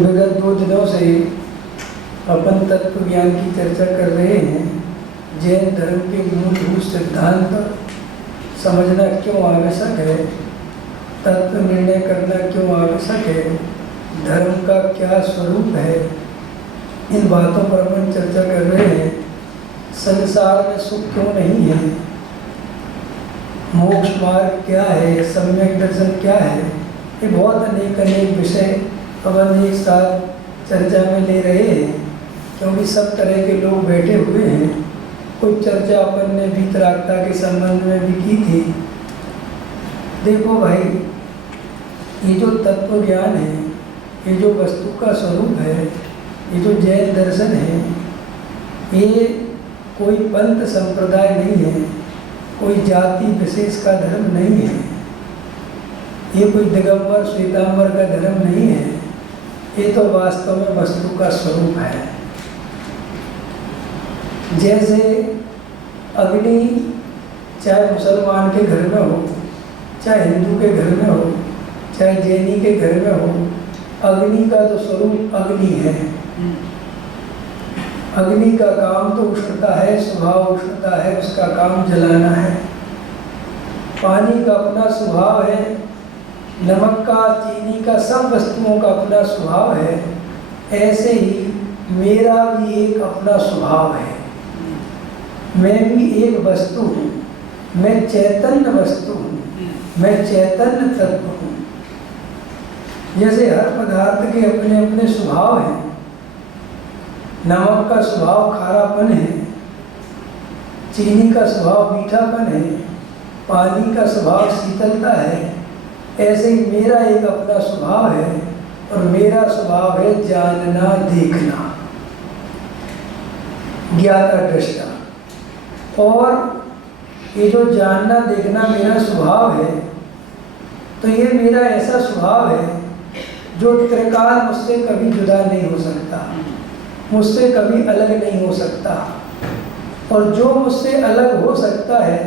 विगत 2 दिनों से अपन तत्व ज्ञान की चर्चा कर रहे हैं। जैन धर्म के मूलभूत सिद्धांत समझना क्यों आवश्यक है, तत्व निर्णय करना क्यों आवश्यक है, धर्म का क्या स्वरूप है, इन बातों पर अपन चर्चा कर रहे हैं। संसार में सुख क्यों नहीं है, मोक्ष मार्ग क्या है, सम्यक दर्शन क्या है, ये बहुत अनेक विषय अपन एक साथ चर्चा में ले रहे हैं, क्योंकि सब तरह के लोग बैठे हुए हैं। कुछ चर्चा अपन ने वीतरागता के संबंध में भी की थी। देखो भाई, ये जो तत्व ज्ञान है, ये जो वस्तु का स्वरूप है, ये जो जैन दर्शन है, ये कोई पंथ संप्रदाय नहीं है, कोई जाति विशेष का धर्म नहीं है, ये कोई दिगंबर श्वेतांबर का धर्म नहीं है। ये तो वास्तव में वस्तु का स्वरूप है। जैसे अग्नि चाहे मुसलमान के घर में हो, चाहे हिंदू के घर में हो, चाहे जैनी के घर में हो, अग्नि का तो स्वरूप अग्नि है। अग्नि का काम तो उष्णता है, स्वभाव उष्णता है, उसका काम जलाना है। पानी का अपना स्वभाव है, नमक का, चीनी का, सब वस्तुओं का अपना स्वभाव है। ऐसे ही मेरा भी एक अपना स्वभाव है। मैं भी एक वस्तु हूँ, मैं चैतन्य वस्तु हूँ, मैं चैतन्य तत्व हूँ। जैसे हर पदार्थ के अपने अपने स्वभाव हैं। नमक का स्वभाव खारापन है, चीनी का स्वभाव मीठापन है, पानी का स्वभाव शीतलता है। ऐसे ही मेरा एक अपना स्वभाव है, और मेरा स्वभाव है जानना, देखना, ज्ञाता दृष्टा। और ये जो जानना देखना मेरा स्वभाव है, तो ये मेरा ऐसा स्वभाव है जो त्रिकाल मुझसे कभी जुदा नहीं हो सकता, मुझसे कभी अलग नहीं हो सकता। और जो मुझसे अलग हो सकता है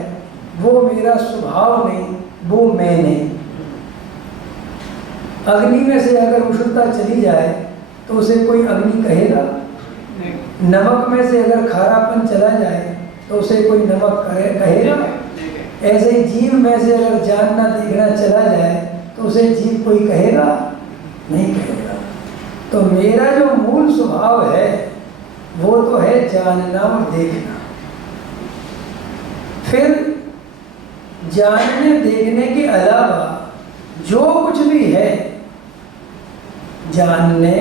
वो मेरा स्वभाव नहीं, वो मैं नहीं। अग्नि में से अगर उष्णता चली जाए तो उसे कोई अग्नि कहेगा? नमक में से अगर खारापन चला जाए तो उसे कोई नमक कहेगा? ऐसे ही जीव में से अगर जानना देखना चला जाए तो उसे जीव कोई कहेगा? नहीं कहेगा। तो मेरा जो मूल स्वभाव है वो तो है जानना और देखना। फिर जानने देखने के अलावा जो कुछ भी है, जानने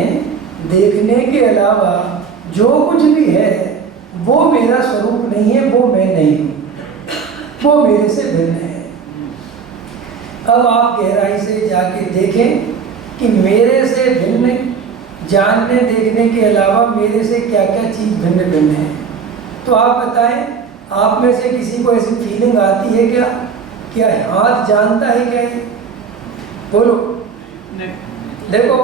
देखने के अलावा जो कुछ भी है वो मेरा स्वरूप नहीं है, वो मैं नहीं हूँ, वो मेरे से भिन्न है। अब आप गहराई से जाके देखें कि मेरे से भिन्न जानने देखने के अलावा मेरे से क्या क्या चीज़ भिन्न भिन्न है। तो आप बताएं, आप में से किसी को ऐसी फीलिंग आती है क्या? क्या हाथ जानता है क्या ये? बोलो। देखो,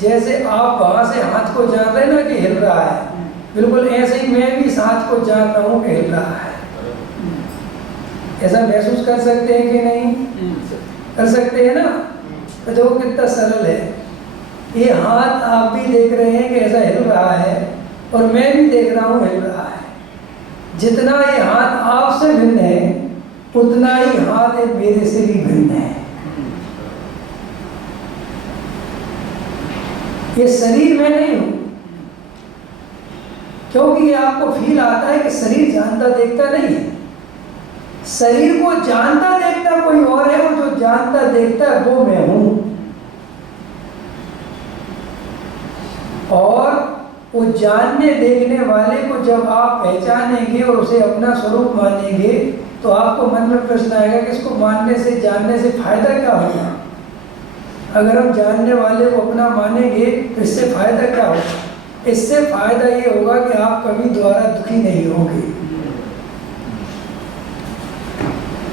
जैसे आप वहाँ से हाथ को जान रहे हैं ना कि हिल रहा है, बिल्कुल ऐसे ही मैं भी इस हाथ को जान रहा हूँ कि हिल रहा है। ऐसा महसूस कर सकते हैं कि नहीं? कर सकते हैं ना? तो देखो कितना सरल है। ये हाथ आप भी देख रहे हैं कि ऐसा हिल रहा है, और मैं भी देख रहा हूँ हिल रहा है। जितना ये हाथ आपसे भिन्न है, उतना ही हाथ मेरे से भी भिन्न है। ये शरीर में नहीं हूं, क्योंकि ये आपको फील आता है कि शरीर जानता देखता नहीं है। शरीर को जानता देखता कोई और है, और जो जानता देखता है वो मैं हूं। और वो जानने देखने वाले को जब आप पहचानेंगे और उसे अपना स्वरूप मानेंगे, तो आपको मन में प्रश्न आएगा कि इसको मानने से, जानने से फायदा क्या होगा। अगर हम जानने वाले को अपना मानेंगे तो इससे फायदा क्या होगा? इससे फायदा ये होगा कि आप कभी दोबारा दुखी नहीं होंगे,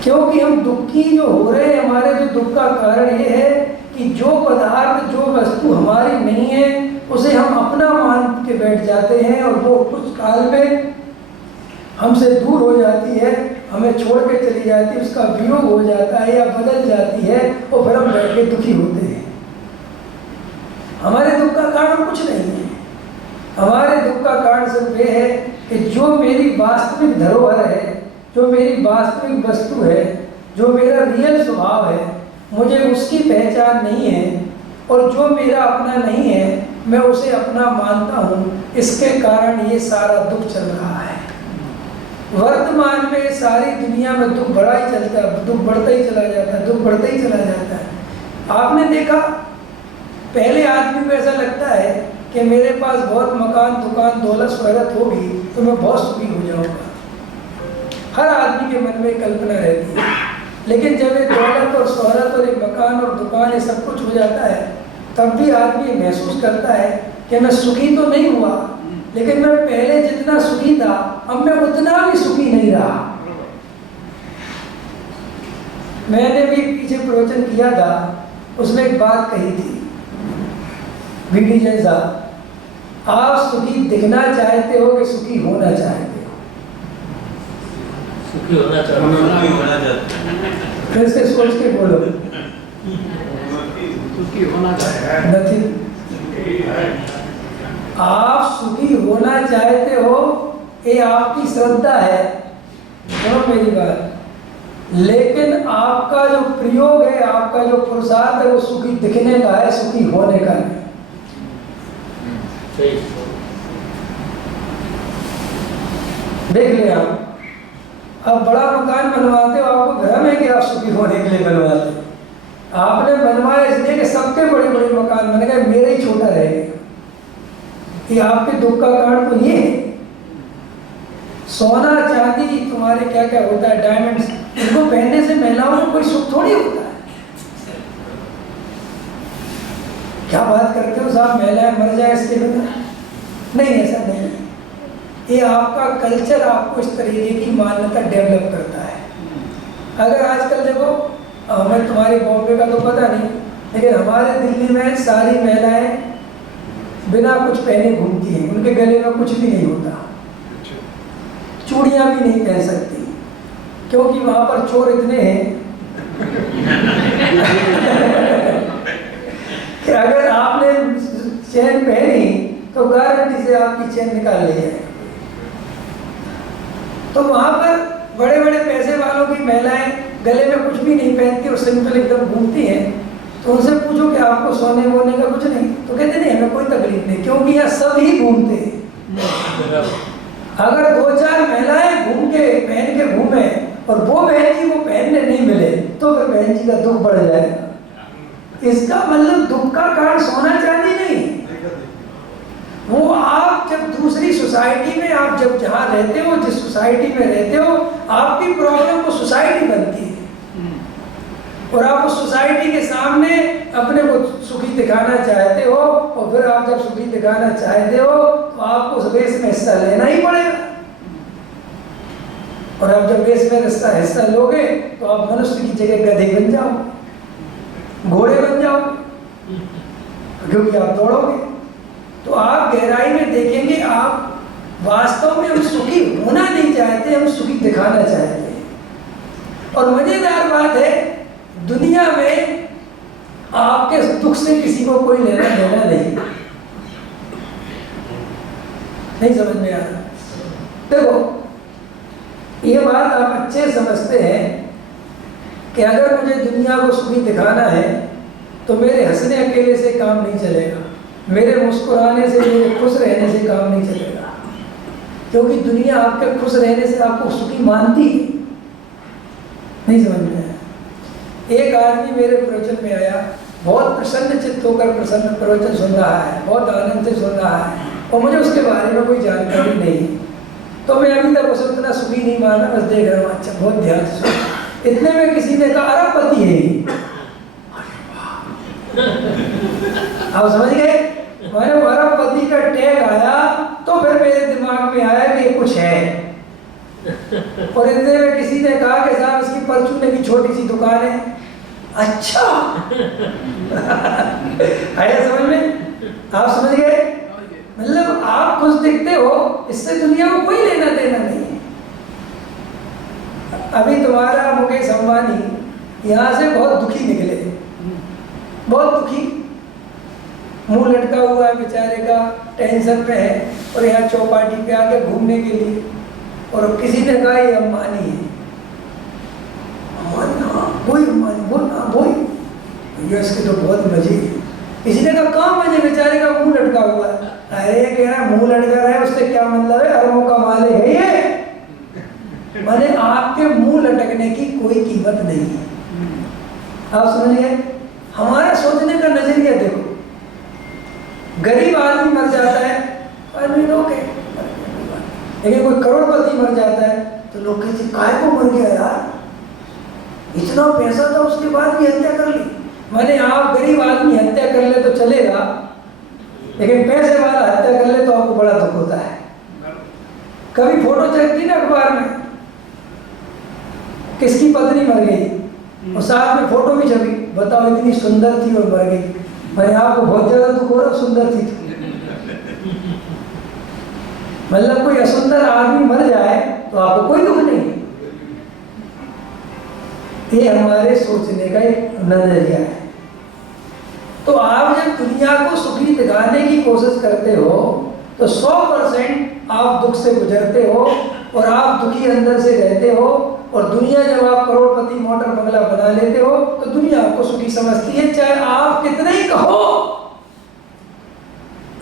क्योंकि हम दुखी जो हो रहे हैं, हमारे जो दुख का कारण ये है कि जो पदार्थ, जो वस्तु हमारी नहीं है, उसे हम अपना मान के बैठ जाते हैं, और वो कुछ काल में हमसे दूर हो जाती है, हमें छोड़ के चली जाती है, उसका वियोग हो जाता है या बदल जाती है, और फिर हम बैठ के दुखी होते हैं। हमारे दुख का कारण कुछ नहीं है। हमारे दुख का कारण सिर्फ ये है कि जो मेरी वास्तविक धरोहर है, जो मेरी वास्तविक वस्तु है, जो मेरा रियल स्वभाव है, मुझे उसकी पहचान नहीं है, और जो मेरा अपना नहीं है मैं उसे अपना मानता हूँ। इसके कारण ये सारा दुख चल रहा है। वर्तमान में सारी दुनिया में दुख बढ़ा ही चलता है, दुख बढ़ता ही चला जाता है, दुख बढ़ता ही चला जाता है। आपने देखा, पहले आदमी को ऐसा लगता है कि मेरे पास बहुत मकान, दुकान, दौलत, शोहरत होगी तो मैं बहुत सुखी हो जाऊंगा। हर आदमी के मन में कल्पना रहती है। लेकिन जब ये दौलत और शोहरत और एक मकान और दुकान ये सब कुछ हो जाता है, तब भी आदमी महसूस करता है कि मैं सुखी तो नहीं हुआ, लेकिन मैं पहले जितना सुखी था अब मैं उतना भी सुखी नहीं रहा। मैंने भी पीछे प्रवचन किया था, उसमें एक बात कही थी, बीडी जैसा, आप सुखी दिखना चाहते हो कि सुखी होना चाहते हो? सुखी होना चाहते हैं। फिर से सोच के बोलो। सुखी होना चाहते नहीं, आप सुखी होना चाहते हो, ये आपकी श्रद्धा है, सुनो मेरी बात। लेकिन आपका जो प्रयोग है, आपका जो पुरुषार्थ है, वो सुखी दिखने का है, सुखी होने का नहीं। देख ले आप बड़ा मकान बनवाते हो, आपको भ्रम है कि आप सुखी होने के लिए बनवाते हो। आपने बनवाया इसलिए कि सबके बड़े बड़े मकान बन गए, मेरा ही छोटा रह गया। ये आपके दुख का कारण तो ये है। सोना चांदी तुम्हारे क्या क्या होता है, डायमंड्स, इनको पहनने से महिलाओं को कोई सुख थोड़ी होता है। क्या बात करते हो साहब, महिलाएं मर जाए इसके बिना? नहीं, ऐसा नहीं है। ये आपका कल्चर आपको इस तरीके की मान्यता डेवलप करता है। अगर आजकल देखो, हमें तुम्हारे बॉम्बे का तो पता नहीं, लेकिन हमारे दिल्ली में सारी महिलाएं बिना कुछ पहने घूमती हैं, उनके गले में कुछ भी नहीं होता, चूड़ियां भी नहीं पहन सकती, क्योंकि वहां पर चोर इतने हैं कि अगर आपने चैन पहनी तो गारंटी से आपकी चैन निकाल ली जाए। तो वहां पर बड़े बड़े पैसे वालों की महिलाएं गले में कुछ भी नहीं पहनती और सिंपल एकदम घूमती हैं। तो उनसे पूछो कि आपको सोने वोने का कुछ नहीं, तो कहते नहीं, हमें कोई तकलीफ नहीं, क्योंकि यहाँ सब ही घूमते हैं। अगर दो चार महिलाएं घूम के पहन के घूमे और वो बहन जी को पहनने नहीं मिले, तो फिर बहन जी का दुख बढ़ जाएगा। इसका मतलब दुख का कारण सोना चांदी नहीं, वो आप जब दूसरी सोसाइटी में, आप जब जहाँ रहते हो, जिस सोसाइटी में रहते हो, आपकी प्रॉब्लम वो सोसाइटी बनती है, और आप उस सोसाइटी के सामने अपने को सुखी दिखाना चाहते हो, और फिर आप जब सुखी दिखाना चाहते हो तो आपको उस रेस में हिस्सा लेना ही पड़ेगा। और आप जब रेस में हिस्सा लोगे तो आप मनुष्य की जगह गधे बन जाओ, घोड़े बन जाओ, क्योंकि आप दौड़ोगे। तो आप गहराई में देखेंगे, आप वास्तव में हम सुखी होना नहीं चाहते, हम सुखी दिखाना चाहते हैं। और मजेदार बात है, दुनिया में आपके दुख से किसी को कोई लेना देना नहीं समझ में आ रहा। देखो ये बात आप अच्छे समझते हैं कि अगर मुझे दुनिया को सुखी दिखाना है तो मेरे हंसने अकेले से काम नहीं चलेगा, मेरे मुस्कुराने से, मेरे खुश रहने से काम नहीं चलेगा, क्योंकि दुनिया आपके खुश रहने से आपको सुखी मानती है। नहीं समझ में आया। एक आदमी मेरे प्रवचन में आया, बहुत प्रसन्न चित्त होकर प्रवचन सुन रहा है, बहुत आनंद से सुन रहा है, और मुझे उसके बारे में कोई जानकारी नहीं है, तो मैं अभी तक उसे उतना सुखी नहीं माना, बस देख रहा हूँ अच्छा बहुत ध्यान से सुन। इतने में किसी ने कहा अरबपति है। आप समझ गए? मैंने अरबपति का टैग आया तो फिर मेरे दिमाग में आया कि ये कुछ है। और इतने में किसी ने कहा कि साहब इसकी परचूने की छोटी सी दुकान है। अच्छा आया समझ में? आप समझ गए? मतलब आप खुश दिखते हो, इससे दुनिया को कोई लेना देना नहीं है। अभी तुम्हारा मुकेश अंबानी यहाँ से बहुत दुखी निकले, बहुत दुखी, मुंह लटका हुआ है बेचारे का, टेंशन पे है, और यहाँ चौपाटी पे आके घूमने के लिए, और किसी ने कहा ये अंबानी है। अंबानी हाँ वही, अंबानी बोल हाँ वही, भैया इसके तो बहुत मजे। किसी ने कहा कहाँ मजे, बेचारे का मुंह लटका हुआ है। अरे कह रहा मुंह लटका रहा है उससे क्या मतलब है, अरबों का मालिक है ये। माने आपके मुंह लटकने की कोई कीमत नहीं है। आप समझिए, हमारा सोचने का नजरिया देखो, गरीब आदमी मर जाता है आदमी लोग है, लेकिन कोई करोड़पति मर जाता है तो लोग कहते हैं काय को मर गया यार, इतना पैसा था उसके बाद भी हत्या कर ली। माने आप गरीब आदमी हत्या कर ले तो चलेगा, लेकिन पैसे वाला हत्या कर ले तो आपको बड़ा दुख होता है। कभी फोटो चलती ना अखबार में, किसकी पत्नी मर गई और साथ में फोटो भी छपी, बताओ इतनी सुंदर थी और मर गई। मैंने आपको बहुत ज्यादा दुख हो रहा, सुंदर थी तो। मतलब कोई असुंदर आदमी मर जाए तो आपको कोई दुख नहीं। ये हमारे सोचने का एक नजरिया है। तो आप जब दुनिया को सुखी दिखाने की कोशिश करते हो तो 100% आप दुख से गुजरते हो और आप दुखी अंदर से रहते हो। और दुनिया जब आप करोड़पति मोटर बंगला बना लेते हो तो दुनिया आपको सुखी समझती है, चाहे आप कितना ही कहो।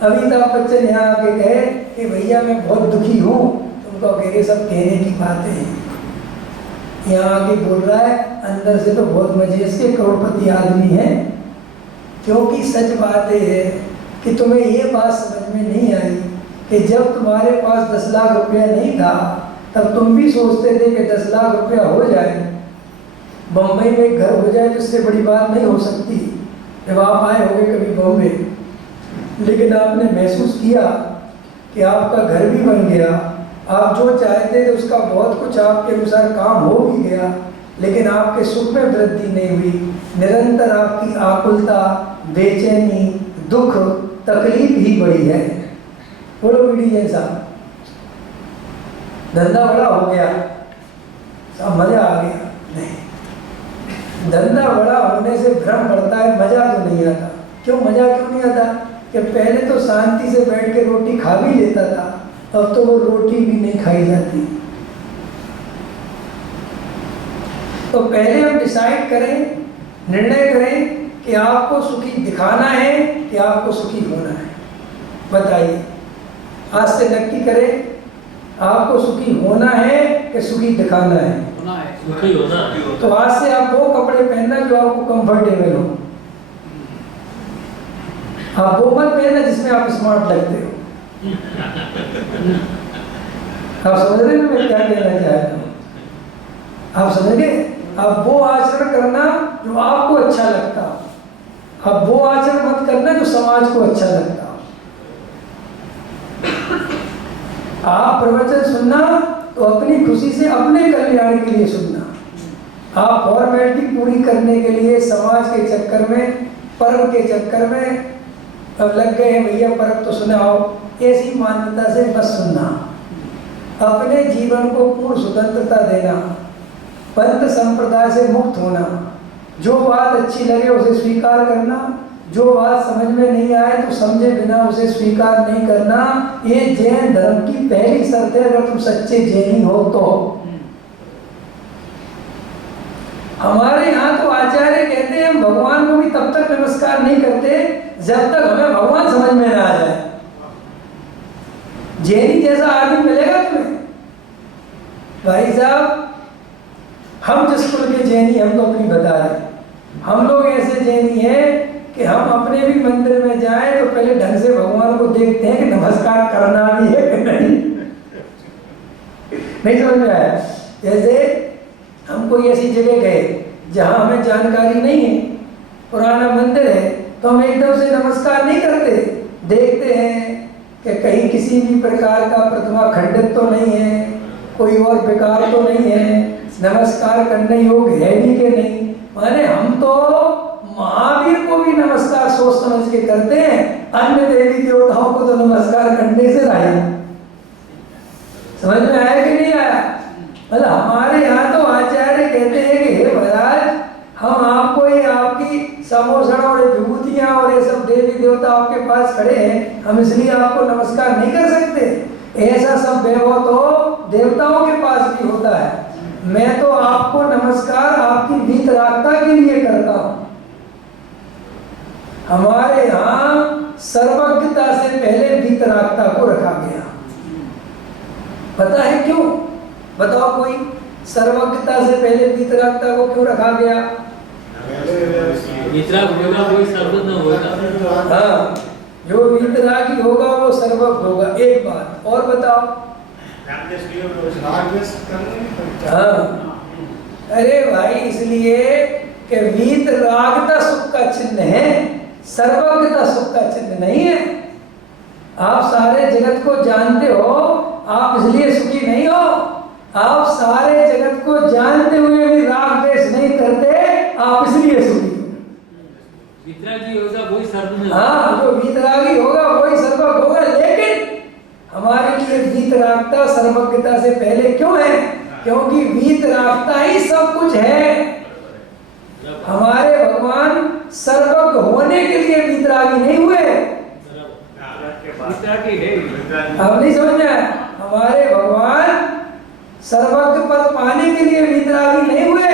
अमिताभ बच्चन यहाँ आके कहे कि भैया मैं बहुत दुखी हूँ, तुमको कह रहे सब कहने की बातें हैं। यहाँ आके बोल रहा है अंदर से तो बहुत मजे से करोड़पति आदमी है, क्योंकि सच बात है कि तुम्हें ये बात समझ में नहीं आई कि जब तुम्हारे पास 10 लाख रुपया नहीं था तब तुम भी सोचते थे कि 10 लाख रुपया हो जाए, बम्बई में एक घर हो जाए, तो इससे बड़ी बात नहीं हो सकती। जब आप आए होंगे कभी बम्बई, लेकिन आपने महसूस किया कि आपका घर भी बन गया, आप जो चाहते थे उसका बहुत कुछ आपके अनुसार काम हो भी गया, लेकिन आपके सुख में वृद्धि नहीं हुई। निरंतर आपकी आकुलता, बेचैनी, दुख, तकलीफ ही बढ़ी है। बोलो बीडी साहब, धंधा बड़ा हो गया, सब मजा आ गया? नहीं, धंधा बड़ा होने से भ्रम बढ़ता है, मजा तो नहीं आता। क्यों मजा क्यों नहीं आता? कि पहले तो शांति से बैठ के रोटी खा भी लेता था, अब तो वो रोटी भी नहीं खाई जाती। तो पहले हम डिसाइड करें, निर्णय करें कि आपको सुखी दिखाना है कि आपको सुखी होना है। बताइए, आज से नक्की करें, आपको सुखी होना है कि सुखी दिखाना है? सुखी होना है। तो आज से आप वो कपड़े पहनना जो आपको कंफर्टेबल हो। आप वो मत पहनना जिसमें आप स्मार्ट लगते हो। आप समझ रहे हैं मैं क्या कहना चाहता हूँ? आप समझ गए? आप वो आचरण करना जो आपको अच्छा लगता हो, आप वो आचरण मत करना जो समाज को अच्छा लगता हो। आप प्रवचन सुनना तो अपनी खुशी से, अपने कल्याण के लिए सुनना। आप फॉर्मेलिटी पूरी करने के लिए समाज के चक्कर में, पर्व के चक्कर में अब लग गए हैं, भैया पर्व तो सुनाओ, ऐसी मान्यता से बस सुनना। अपने जीवन को पूर्ण स्वतंत्रता देना, पंथ संप्रदाय से मुक्त होना, जो बात अच्छी लगे उसे स्वीकार करना, जो बात समझ में नहीं आए तो समझे बिना उसे स्वीकार नहीं करना। ये जैन धर्म की पहली शर्त है, अगर तुम सच्चे जैनी हो तो। हमारे यहाँ तो आचार्य कहते हैं हम भगवान को भी तब तक नमस्कार नहीं करते जब तक हमें भगवान समझ में ना आ जाए। जैनी जैसा आदमी मिलेगा तुम्हें? भाई साहब, हम जिस कुल के जैनी हम तो अपनी बता रहे हैं। हम लोग ऐसे जैनी हैं कि हम अपने भी मंदिर में जाएं तो पहले ढंग से भगवान को देखते हैं कि नमस्कार करना भी है कि नहीं। नहीं समझ में आया? जैसे हम कोई ऐसी जगह गए जहां हमें जानकारी नहीं है, पुराना मंदिर है, तो हम एकदम से नमस्कार नहीं करते, देखते हैं कि कहीं किसी भी प्रकार का प्रतिमा खंडित तो नहीं है, कोई और विकार तो नहीं है, नमस्कार करने योग्य है भी कि नहीं। माने हम तो महावीर को भी नमस्कार सोच समझ के करते हैं, अन्य देवी देवताओं को तो नमस्कार करने से रहे। समझ में आया कि नहीं आया? मतलब हमारे यहाँ तो आचार्य कहते हैं कि हे महाराज, हम आपको ये आपकी समोसण और विभूतियां और ये सब देवी देवता आपके पास खड़े हैं, हम इसलिए आपको नमस्कार नहीं कर सकते। ऐसा सब वैभव तो देवताओं के पास भी होता है। मैं तो आपको नमस्कार आपकी वीतरागता के लिए करता हूं। हमारे यहाँ सर्वज्ञता से पहले वीतरागता को रखा गया। पता है क्यों? बताओ कोई, सर्वज्ञता से पहले वीतरागता को क्यों रखा गया? वितराग होगा कोई सर्वज्ञ होगा। हाँ, जो वीतरागी होगा वो सर्वज्ञ होगा। एक बात और बताओ। हाँ, अरे भाई, इसलिए कि वीतरागता सुख का चिन्ह है, सर्वज्ञता सुख का चिन्ह नहीं है। आप सारे जगत को जानते हो, आप इसलिए सुखी नहीं हो। आप सारे जगत को जानते हुए भी राग द्वेष नहीं करते, आप इसलिए सुखी हो। वितरागी होगा वही सर्वज्ञ। हाँ, जो वीतरागी होगा वही सर्वज्ञ होगा। लेकिन हमारे लिए वीतरागता सर्वज्ञता से पहले क्यों है? क्योंकि वीतरागता ही सब कुछ है। हमारे भगवान सर्वज्ञ होने के लिए वीतरागी नहीं हुए। अब नहीं समझ में आया? हमारे भगवान सर्वज्ञ पद पाने के लिए वीतरागी नहीं हुए,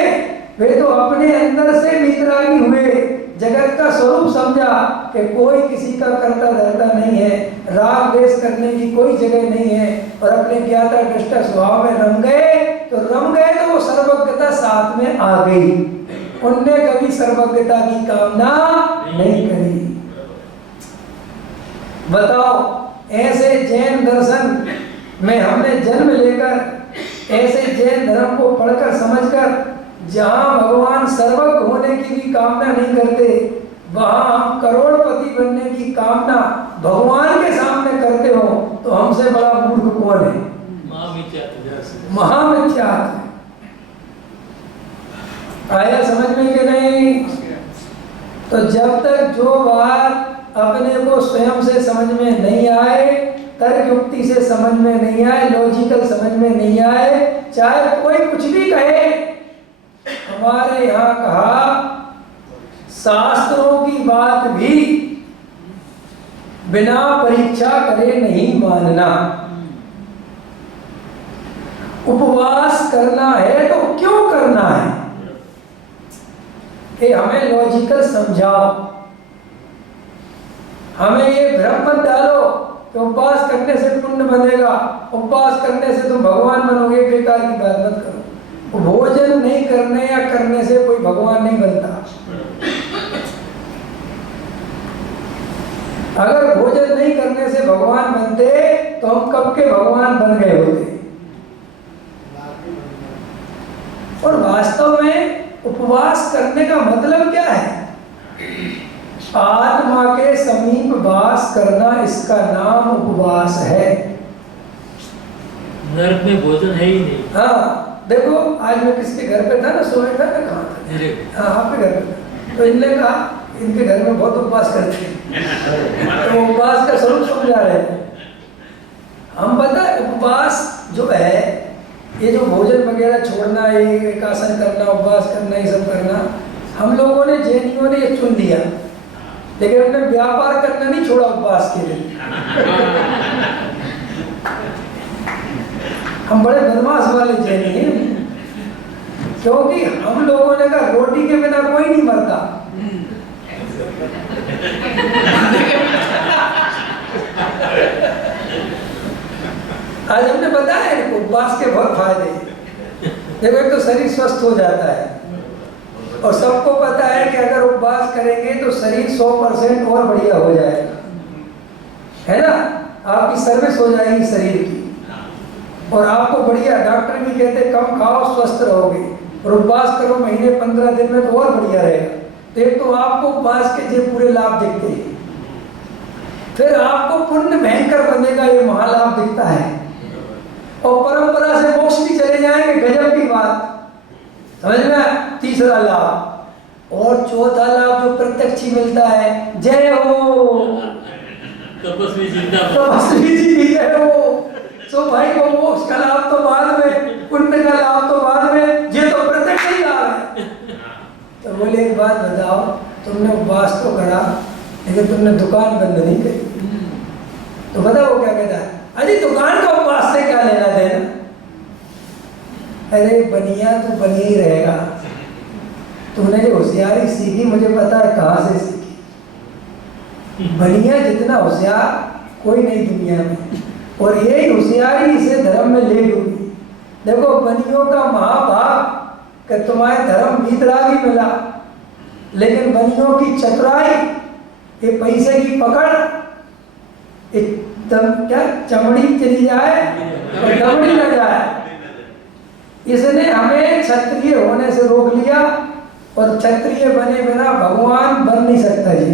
वे तो अपने अंदर से वीतरागी हुए। जगत का स्वरूप समझा कि कोई किसी का करता धरता नहीं है, राग द्वेष करने की कोई जगह नहीं है, और अपने ज्ञाता दृष्टा स्वभाव में रम गए तो वो सर्वज्ञता साथ में आ गई। उनने कभी सर्वज्ञता की कामना नहीं करी। बताओ, ऐसे जैन दर्शन में हमने जन्म लेकर ऐसे जैन धर्म को पढ़कर समझकर जहां भगवान सर्वज्ञ होने की भी कामना नहीं करते, वहां हम करोड़पति बनने की कामना भगवान के सामने करते हो, तो हमसे बड़ा मूर्ख कौन है? महामिथ्या। आया समझ में कि नहीं? तो जब तक जो बात अपने को स्वयं से समझ में नहीं आए, तर्क युक्ति से समझ में नहीं आए, लॉजिकल समझ में नहीं आए, चाहे कोई कुछ भी कहे। हमारे यहाँ कहा, शास्त्रों की बात भी बिना परीक्षा करे नहीं मानना। उपवास करना है तो क्यों करना है? कि हमें लॉजिकल समझाओ, हमें ये भ्रम मत डालो कि उपवास करने से पुण्य बनेगा, उपवास करने से तुम भगवान बनोगे। बेकार की बात मत करो। भोजन नहीं करने या करने से कोई भगवान नहीं बनता। अगर भोजन नहीं करने से भगवान बनते तो हम कब के भगवान बन गए होते। और वास्तव में उपवास करने का मतलब क्या है? आत्मा के समीप वास करना, इसका नाम उपवास है। नरक में भोजन है ही नहीं। हाँ, देखो, आज मैं किसके घर पे था ना, सोए था ना, कहाँ था? हाँ, आपके घर पे। तो इनने कहा इनके घर में बहुत उपवास करते हैं, तो उपवास का स्वरूप समझा रहे हैं। हम पता है उपवास जो है, ये जो भोजन वगैरह छोड़ना, ये एकासन करना, उपवास करना, ये सब करना, हम लोगों ने जैनियों ने ये चुन लिया, लेकिन हमने व्यापार करना नहीं छोड़ा उपवास के लिए। हम बड़े बदमाश वाले जैनी हैं, क्योंकि हम लोगों ने कहा रोटी के बिना कोई नहीं मरता। आज हमने बताया इनको उपवास के बहुत फायदे। देखो, एक तो शरीर स्वस्थ हो जाता है, और सबको पता है कि अगर उपवास करेंगे तो शरीर 100% और बढ़िया हो जाएगा, है ना। आपकी सर्विस हो जाएगी शरीर की, और आपको बढ़िया, डॉक्टर भी कहते हैं कम खाओ स्वस्थ रहोगे, और उपवास करो महीने 15 दिन में तो और बढ़िया रहेगा। तो एक तो आपको उपवास के जो पूरे लाभ दिखते हैं, फिर आपको पुण्य भयंकर बनेगा, ये महालाभ दिखता है, और परंपरा से मोक्ष भी चले जाएंगे, गजब की बात, समझ में। तीसरा लाभ और चौथा लाभ जो प्रत्यक्ष ही मिलता है, जय हो तपस्वी जिंदाबाद, तपस्वी जी की जय हो। सो भाई को मोक्ष का लाभ तो बाद में, पुण्य का लाभ तो बाद में, ये तो प्रत्यक्ष ही लाभ है। तो बोले एक बात बताओ, तुमने उपवास तो करा, लेकिन तुमने दुकान बंद नहीं करी। तो बताओ क्या कहता है, अरे दुकान का उपवास से क्या लेना देना। अरे बनिया तो बनिया ही रहेगा। तुमने जो होशियारी सीखी, मुझे पता है कहाँ से सीखी। बनिया जितना होशियार कोई नहीं दुनिया में, और यही होशियारी इसे धर्म में ले डूबी। देखो, बनियों का महाभाग कि तुम्हारे धर्म वीतरागी मिला, लेकिन बनियों की चतुराई, ये पैसे की पकड़, एकदम क्या चमड़ी चली जाए और दमड़ी न जाए, इसने हमें क्षत्रिय होने से रोक लिया। और क्षत्रिय बने बिना भगवान बन नहीं सकता जी,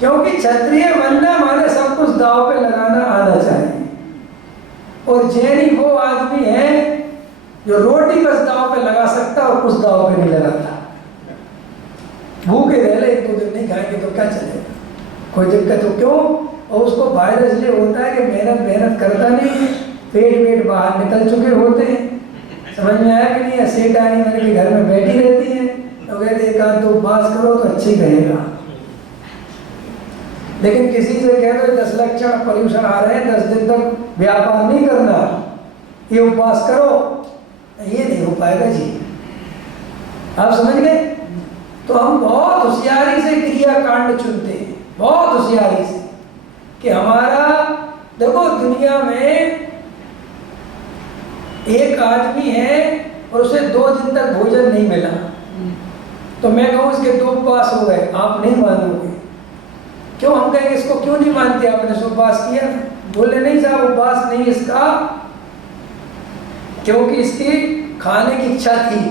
क्योंकि क्षत्रिय बनना माने सब कुछ दांव पे लगाना आना चाहिए। और जैनी वो आदमी है जो रोटी बस दांव पे लगा सकता और कुछ दांव पे नहीं लगाता। भूखे रह ले, 1-2 दिन नहीं खाएंगे तो क्या चलेगा, कोई दिक्कत हो क्यों। और उसको फायदा इसलिए होता है कि मेहनत करता नहीं है, पेट बाहर निकल चुके होते हैं, समझ में आया कि नहीं। सेठ आनी मैंने कि घर में बैठी रहती है, तो कहते एक आध दो उपवास करो तो अच्छी रहेगा। लेकिन किसी से कह दो 10 लक्षण पॉल्यूशन आ रहे हैं, 10 दिन तक व्यापार नहीं करना, ये उपवास करो, ये नहीं हो पाएगा जी। आप समझ गए। तो हम बहुत होशियारी से क्रिया कांड चुनते हैं, बहुत होशियारी से, कि हमारा देखो दुनिया में एक आदमी है और उसे 2 दिन तक भोजन नहीं मिला, तो मैं कहूँ इसके 2 उपवास हो गए, आप नहीं मानोगे। क्यों? हम कहेंगे इसको क्यों नहीं मानते, आपने उपवास किया? बोले नहीं साहब, उपवास नहीं इसका, क्योंकि इसकी खाने की इच्छा थी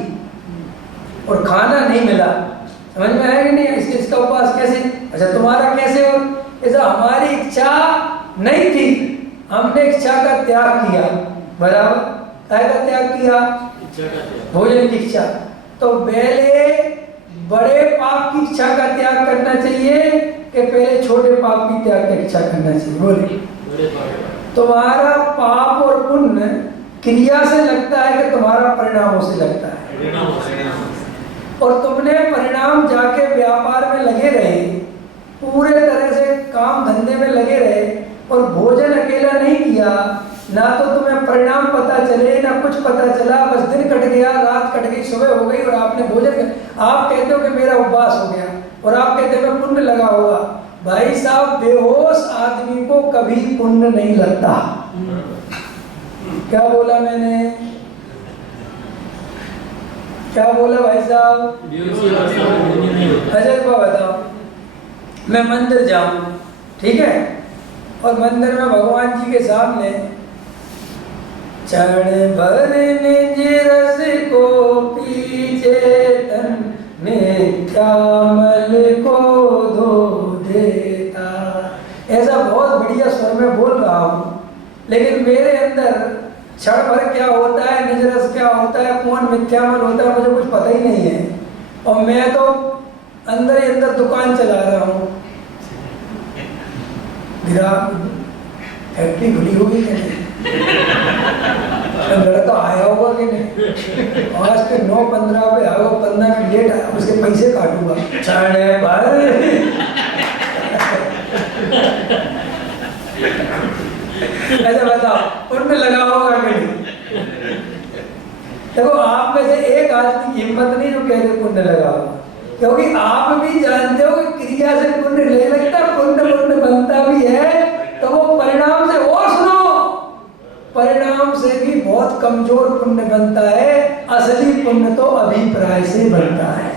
और खाना नहीं मिला। समझ में आया कि नहीं? इसका उपवास कैसे? अच्छा तुम्हारा कैसे हो? ऐसा हमारी इच्छा नहीं थी, हमने इच्छा का त्याग किया, बराबर। क्या का त्याग किया? भोजन की इच्छा। तो पहले बड़े पाप की इच्छा का त्याग करना चाहिए कि पहले छोटे पाप की त्याग की इच्छा करना चाहिए? बोले। तुम्हारा पाप और पुण्य क्रिया से लगता है कि तुम्हारा परिणामों से लगता है। और तुमने परिणाम जाके व्यापार में लगे रहे, पूरे तरह से काम धंधे में लगे रहे, और भोजन अकेला नहीं किया, ना तो तुम्हें परिणाम पता चले ना कुछ पता चला, बस दिन कट गया, रात कट गई, सुबह हो गई और आपने भोजन, आप कहते हो कि मेरा उपवास हो गया, और आप कहते हो पुण्य लगा होगा। भाई साहब, बेहोश आदमी को कभी पुण्य नहीं लगता। क्या बोला मैंने? क्या बोला भाई साहब? अजय को बताओ, मैं मंदिर जाऊं, ठीक है, और मंदिर में भगवान जी के सामने चरण भर निज रस को पीछे तन मिथ्यामल को धो देता, ऐसा बहुत बढ़िया स्वर में बोल रहा हूँ, लेकिन मेरे अंदर क्षण भर क्या होता है, निज रस क्या होता है, कौन मिथ्यामल होता है, मुझे कुछ पता ही नहीं है। और मैं तो अंदर ही अंदर दुकान चला रहा हूँ, मेरा फैक्ट्री खुली होगी कि नहीं, लड़का आया होगा कि नहीं, आज के 9:15 पे आया, 15 मिनट लेट आया, पैसे काटूंगा। चढ़े पर ऐसे बताओ पुण्य लगा होगा कि नहीं? देखो आप में से एक आदमी की हिम्मत नहीं जो कह रहे पुण्य लगा होगा, क्योंकि आप भी जानते हो कि क्रिया से पुण्य नहीं लगता, पुण्य बनता भी है तो वो परिणाम से, और सुनो, परिणाम से भी बहुत कमजोर पुण्य बनता है। असली पुण्य तो अभिप्राय से बनता है।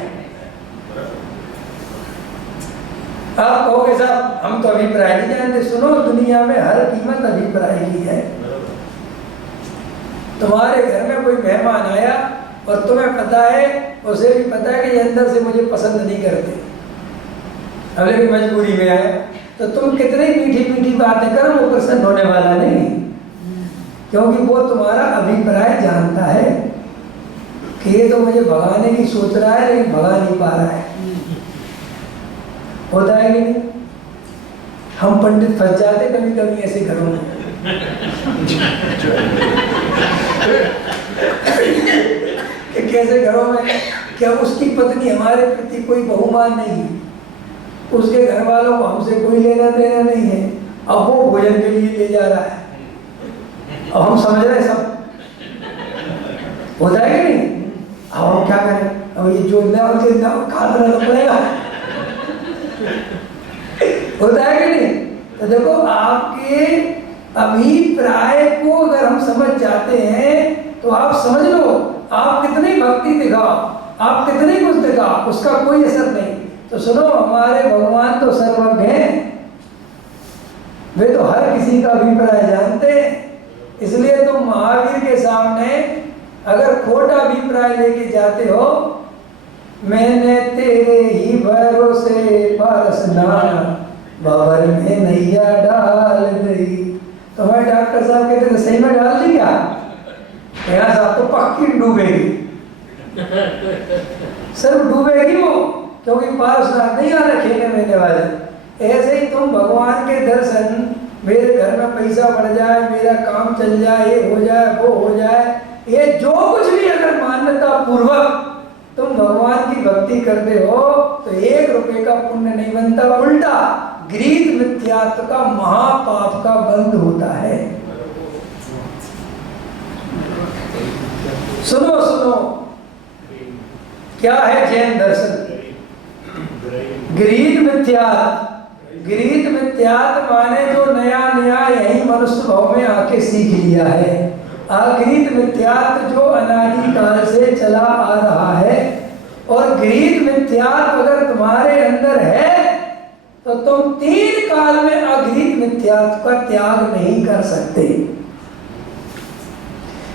आप कहोगे साहब हम तो अभिप्राय नहीं जानते, सुनो दुनिया में हर कीमत अभिप्राय की है। तुम्हारे घर में कोई मेहमान आया और तुम्हें पता है, उसे भी पता है कि ये अंदर से मुझे पसंद नहीं करते, अब लेकिन मजबूरी में आया, तो तुम कितनी मीठी मीठी बातें करो वो प्रसन्न होने वाला नहीं, क्योंकि वो तुम्हारा अभिप्राय जानता है कि ये तो मुझे भगाने की सोच रहा है लेकिन भगा नहीं पा रहा है। होता है कि नहीं? हम पंडित फंस जाते कभी कभी ऐसे घरों में कि कैसे घरों में, क्या उसकी पत्नी हमारे प्रति कोई बहुमान नहीं है, उसके घर वालों को हमसे कोई लेना देना नहीं है, अब वो भोजन के लिए ले जा रहा है, अब हम समझ रहे सब। होता है कि नहीं? अब हम क्या करें, अब ये जो खाना पड़ेगा। होता है कि नहीं? तो देखो आपके अभिप्राय को अगर हम समझ जाते हैं तो आप समझ लो, आप कितनी भक्ति दिखाओ, आप कितनी कुछ दिखाओ, उसका कोई असर नहीं। तो सुनो, हमारे भगवान तो सर्वज्ञ हैं, वे तो हर किसी का अभिप्राय जानते हैं। इसलिए तुम महावीर के सामने अगर खोटा अभिप्राय लेके जाते हो, मैंने तेरे ही भरोसे पारस नाना बाबर में नैया डाल गई, तो हमारे डॉक्टर साहब कहते थे सही में डाल दी क्या? यहाँ साहब तो पक्की डूबेगी, सिर्फ डूबेगी वो, क्योंकि पारसनाथ नहीं आना खेलने में वाले। ऐसे ही तुम भगवान के दर्शन, मेरे घर में पैसा बढ़ जाए, मेरा काम चल जाए, ये हो जाए, वो हो जाए, ये जो कुछ भी अगर मान्यता पूर्वक तुम भगवान की भक्ति करते हो तो 1 रुपए का पुण्य नहीं बनता, उल्टा गृहीत मिथ्यात्व का महापाप का बंध होता है। सुनो सुनो, क्या है जैन दर्शन? गृहीत मिथ्यात्व। गृहीत मिथ्यात्व माने जो नया नया यही मनुष्य भाव में आके सीख लिया है। अगृहीत मिथ्यात्व जो अनादि काल से चला आ रहा है, और गृहीत मिथ्यात्व अगर तुम्हारे अंदर है तो तुम 3 काल में अगृहीत मिथ्यात्व का त्याग नहीं कर सकते।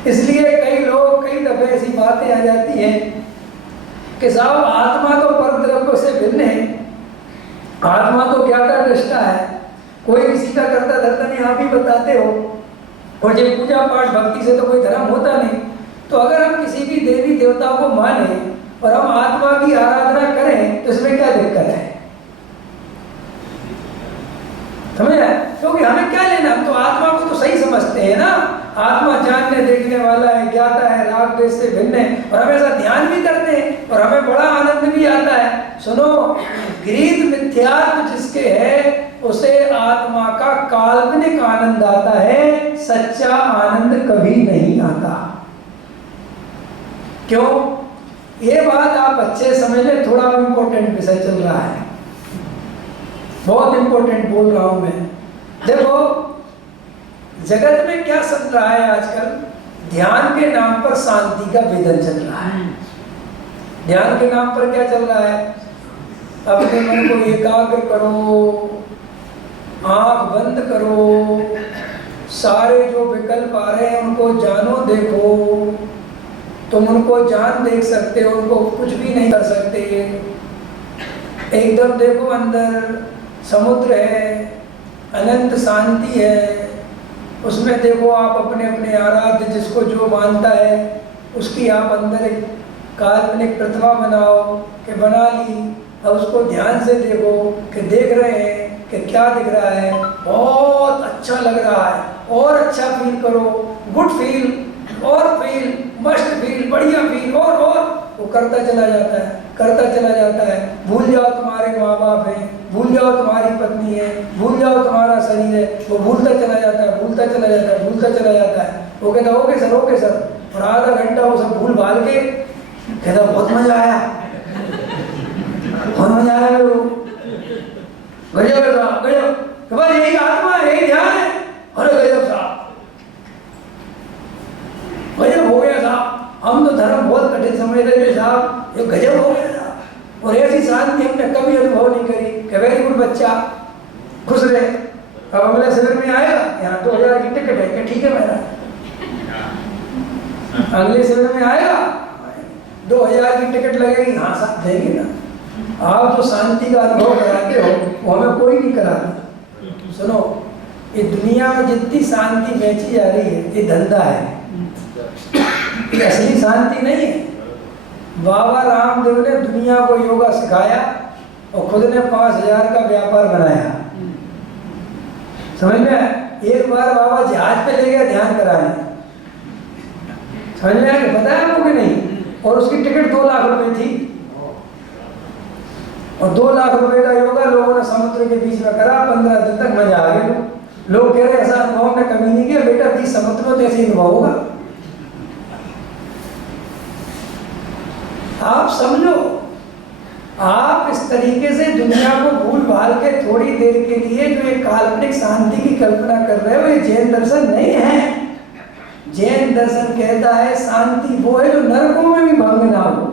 इसलिए कई लोग कई दफे ऐसी बातें आ जाती हैं कि साहब आत्मा तो परद्रव्य से भिन्न है, आत्मा तो ज्ञाता दृष्टा है, कोई किसी का करता धरता नहीं, आप ही बताते हो, और जब पूजा पाठ भक्ति से तो कोई धर्म होता नहीं। तो अगर हम किसी भी देवी देवता को माने और हम आत्मा की आराधना करें तो इसमें क्या दिक्कत है? समझ आए? क्योंकि हमें क्या लेना, हम तो आत्मा को तो सही समझते हैं ना, आत्मा जानने देखने वाला है, ज्ञाता है, राग द्वेष से भिन्न है, और हम ऐसा ध्यान भी करते हैं और हमें बड़ा आनंद भी आता है। सुनो, गृहीत मिथ्यात्व जिसके है उसे आत्मा का काल्पनिक आनंद आता है, सच्चा आनंद कभी नहीं आता। क्यों? ये बात आप अच्छे समझ लें, थोड़ा इंपॉर्टेंट विषय चल रहा है, बहुत इंपॉर्टेंट बोल रहा हूं मैं। देखो जगत में क्या चल रहा है आजकल, ध्यान के नाम पर शांति का वेदन चल रहा है। ध्यान के नाम पर क्या चल रहा है? अपने मन को एकाग्र करो, आंख बंद करो, सारे जो विकल्प आ रहे हैं उनको जानो, देखो, तुम उनको जान देख सकते हो, उनको कुछ भी नहीं कर सकते। एकदम देखो, अंदर समुद्र है, अनंत शांति है, उसमें देखो आप अपने अपने आराध्य जिसको जो मानता है उसकी आप अंदर एक काल्पनिक प्रतिमा बनाओ कि बना ली, अब उसको ध्यान से देखो कि देख रहे हैं कि क्या दिख रहा है, बहुत अच्छा लग रहा है, और अच्छा फील करो, गुड फील, और फील, मस्त फील, बढ़िया फील, और वो करता चला जाता है। करता चला जाता है। भूल जाओ तुम्हारे माँ बाप हैं, भूल जाओ तुम्हारी पत्नी है, भूल जाओ तुम्हारा शरीर है। वो भूलता चला जाता है, भूलता चला जाता है, भूलता चला जाता है। वो कहता ओके सर, ओके सर, और आधा घंटा वो सब भूल भाल के कहता बहुत मजा आया, बहुत मजा आया मेरे को, गजब साहब गजब, तो बस यही आत्मा है, यही ध्यान है। अरे गजब साहब, गजब हो गया साहब, हम तो धर्म बहुत कठिन समझ रहे थे साहब, ये गजब हो गया साहब। और ऐसी शांति हमने कभी अनुभव नहीं करी कि वेरी गुड बच्चा, खुश रहे। अब अगले शिविर में आएगा, यहाँ 2000 की टिकट है, क्या ठीक है मेरा, अगले शिविर में आएगा 2000 की टिकट लगेगी, हाँ साहब देंगे ना। आप जो शांति का अनुभव कराते हो वो हमें कोई नहीं कराता। सुनो, ये दुनिया में जितनी शांति बेची जा रही है ये धंधा है, ये असली शांति नहीं है। बाबा रामदेव ने दुनिया को योगा सिखाया और खुद ने 5000 का व्यापार बनाया। समझ में? एक बार बाबा जहाज पे ले गया ध्यान कराने, समझ में आया? पता है आपको कि नहीं? और उसकी टिकट 2 लाख रुपए थी, और 2 लाख रुपए का योगा लोगों ने समुद्र के बीच में करा। 15 दिन तक मजा आ गया। लोग कह रहे ऐसा अनुभव हमने कभी नहीं किया। बेटा 20 समुद्रों में ऐसे अनुभव होगा। आप समझो, आप इस तरीके से दुनिया को भूल भाल के थोड़ी देर के लिए जो एक काल्पनिक शांति की कल्पना कर रहे हो, ये जैन दर्शन नहीं है। जैन दर्शन कहता है शांति वो है जो नरकों में भी भंग ना हो।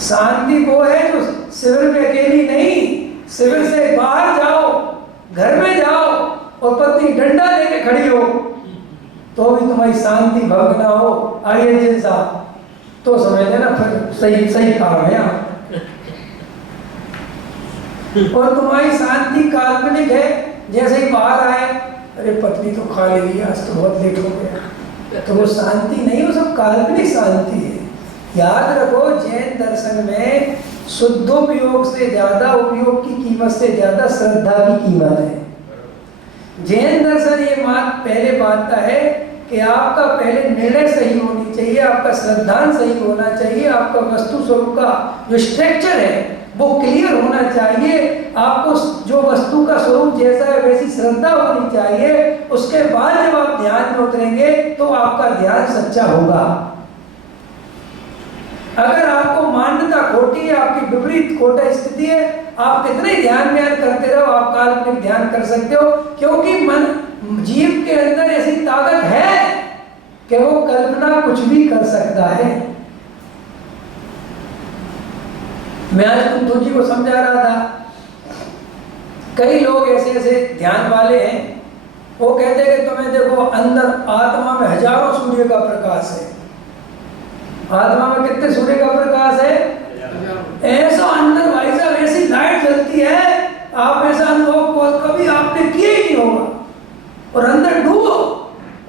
शांति वो है जो शिविर में अकेली नहीं, शिविर से बाहर जाओ, घर में जाओ और पत्नी डंडा लेके खड़ी हो तो भी तुम्हारी शांति भंग ना हो। आइए जैन साहब, तो समझ लेना फिर सही सही काम है आप। और तुम्हारी शांति काल्पनिक है। जैसे ही बाहर आए, अरे पत्नी तो खा लेगी, आज तो बहुत लेट हो गया, तो वो शांति नहीं, वो सब काल्पनिक शांति है। याद रखो, जैन दर्शन में शुद्धोपयोग से ज्यादा, उपयोग की कीमत से ज्यादा श्रद्धा की कीमत है। जैन दर्शन ये पहले बांधता है कि आपका पहले निर्णय सही होनी चाहिए, आपका श्रद्धांत सही होना चाहिए, आपका वस्तु स्वरूप का जो स्ट्रक्चर है वो क्लियर होना चाहिए, आपको जो वस्तु का स्वरूप जैसा है वैसी श्रद्धा होनी चाहिए। उसके बाद जब आप ध्यान में उतरेंगे तो आपका ध्यान सच्चा होगा। अगर आपको मान्यता खोटी है, आपकी विपरीत खोटा स्थिति है, आप कितने ध्यान करते रहो, आप काल्पनिक ध्यान कर सकते हो, क्योंकि मन जीव के अंदर ऐसी ताकत है कि वो कल्पना कुछ भी कर सकता है। मैं आज कुंतु जी को समझा रहा था, कई लोग ऐसे ऐसे ध्यान वाले हैं, वो कहते हैं कि तुम्हें देखो अंदर आत्मा में हजारों सूर्य का प्रकाश है। आत्मा में कितने सूर्य का प्रकाश है? ऐसा अंदर भाई साहब ऐसी लाइट जलती है, आप ऐसा अनुभव कभी आपने किया ही नहीं होगा। और अंदर डूबो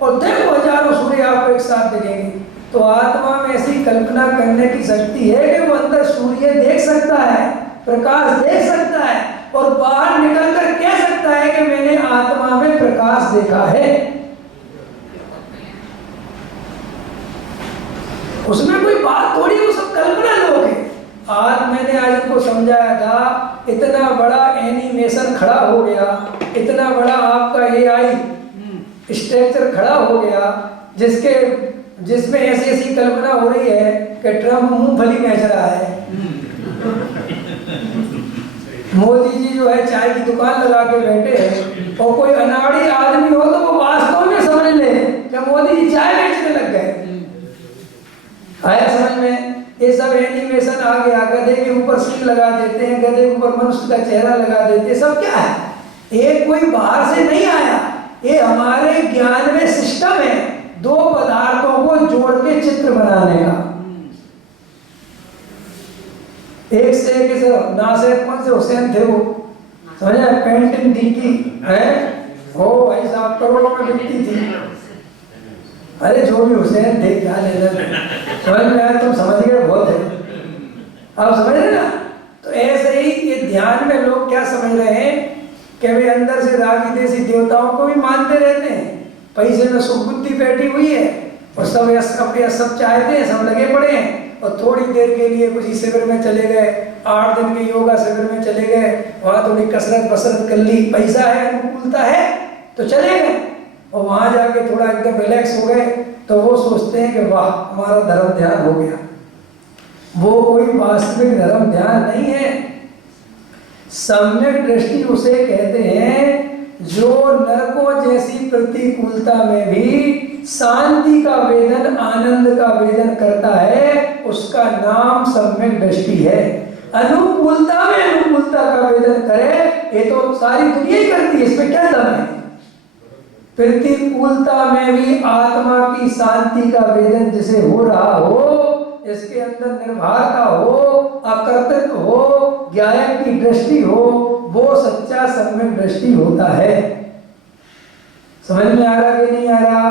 और देखो हजारों सूर्य आपको एक साथ दिखेंगे। तो आत्मा में ऐसी कल्पना करने की शक्ति है कि वो अंदर सूर्य देख सकता है, प्रकाश देख सकता है, और बाहर निकलकर कह सकता है कि मैंने आत्मा में प्रकाश देखा है। उसमें कोई बात थोड़ी, वो सब कल्पना लोग हैं। मैंने आज इनको समझाया था, इतना बड़ा एनिमेशन खड़ा हो गया, इतना बड़ा आपका AI स्ट्रक्चर खड़ा हो गया, जिसमें ऐसी ऐसी कल्पना हो रही है कि ट्रम्प मूंगफली बेच रहा है, मोदी जी जो है चाय की दुकान लगा के बैठे हैं, और कोई अनाड़ी आदमी हो तो वो वास्तव में समझ ले कि मोदी जी चाय बेचने लग गए। आया समझ में? ये सब एनिमेशन आ गया, गधे के ऊपर सींग लगा देते हैं, गधे के ऊपर मनुष्य का चेहरा लगा देते हैं, सब क्या है? ये कोई बाहर से नहीं आया, ये हमारे ज्ञान में सिस्टम है, दो पदार्थों को जोड़ के चित्र बनाने का। एक से एक नासिर कौन से हुसैन थे वो, समझे? पेंटिंग थी की है हो भाई साहब, करोड़ों में बिकती थी। अरे जो भी हुसैन थे, क्या लेना, समझ में आया? तुम समझ गए, बहुत है, आप समझ रहे ना? तो ऐसे ही ये ध्यान में लोग क्या समझ रहे हैं कि वे अंदर से रागी देसी देवताओं को भी मानते रहते हैं, पैसे में सुख बुद्धि बैठी हुई है, और सब चाहते हैं, सब लगे पड़े हैं, और थोड़ी देर के लिए कुछ शिविर में चले गए, 8 दिन के योगा शिविर में चले गए, वहाँ थोड़ी कसरत बसरत कर ली, पैसा है, अनुकूलता है तो चले गए, और वहाँ जाके थोड़ा एकदम रिलैक्स हो गए, तो वो सोचते हैं कि वाह हमारा धर्म ध्यान हो गया। वो कोई वास्तविक धर्म ध्यान नहीं है। सम्यक दृष्टि उसे कहते हैं जो नरकों जैसी प्रतिकूलता में भी शांति का वेदन, आनंद का वेदन करता है, उसका नाम सम्यक दृष्टि है। अनुकूलता में अनुकूलता का वेदन करे, ये तो सारी दुनिया ही करती है, इसमें क्या दम है। प्रतिकूलता में भी आत्मा की शांति का वेदन जिसे हो रहा हो, इसके अंदर निर्भरता हो, अकर्तृत्व हो, ज्ञान की दृष्टि हो, वो सच्चा सम्यक दृष्टि होता है। समझ में आ रहा कि नहीं आ रहा?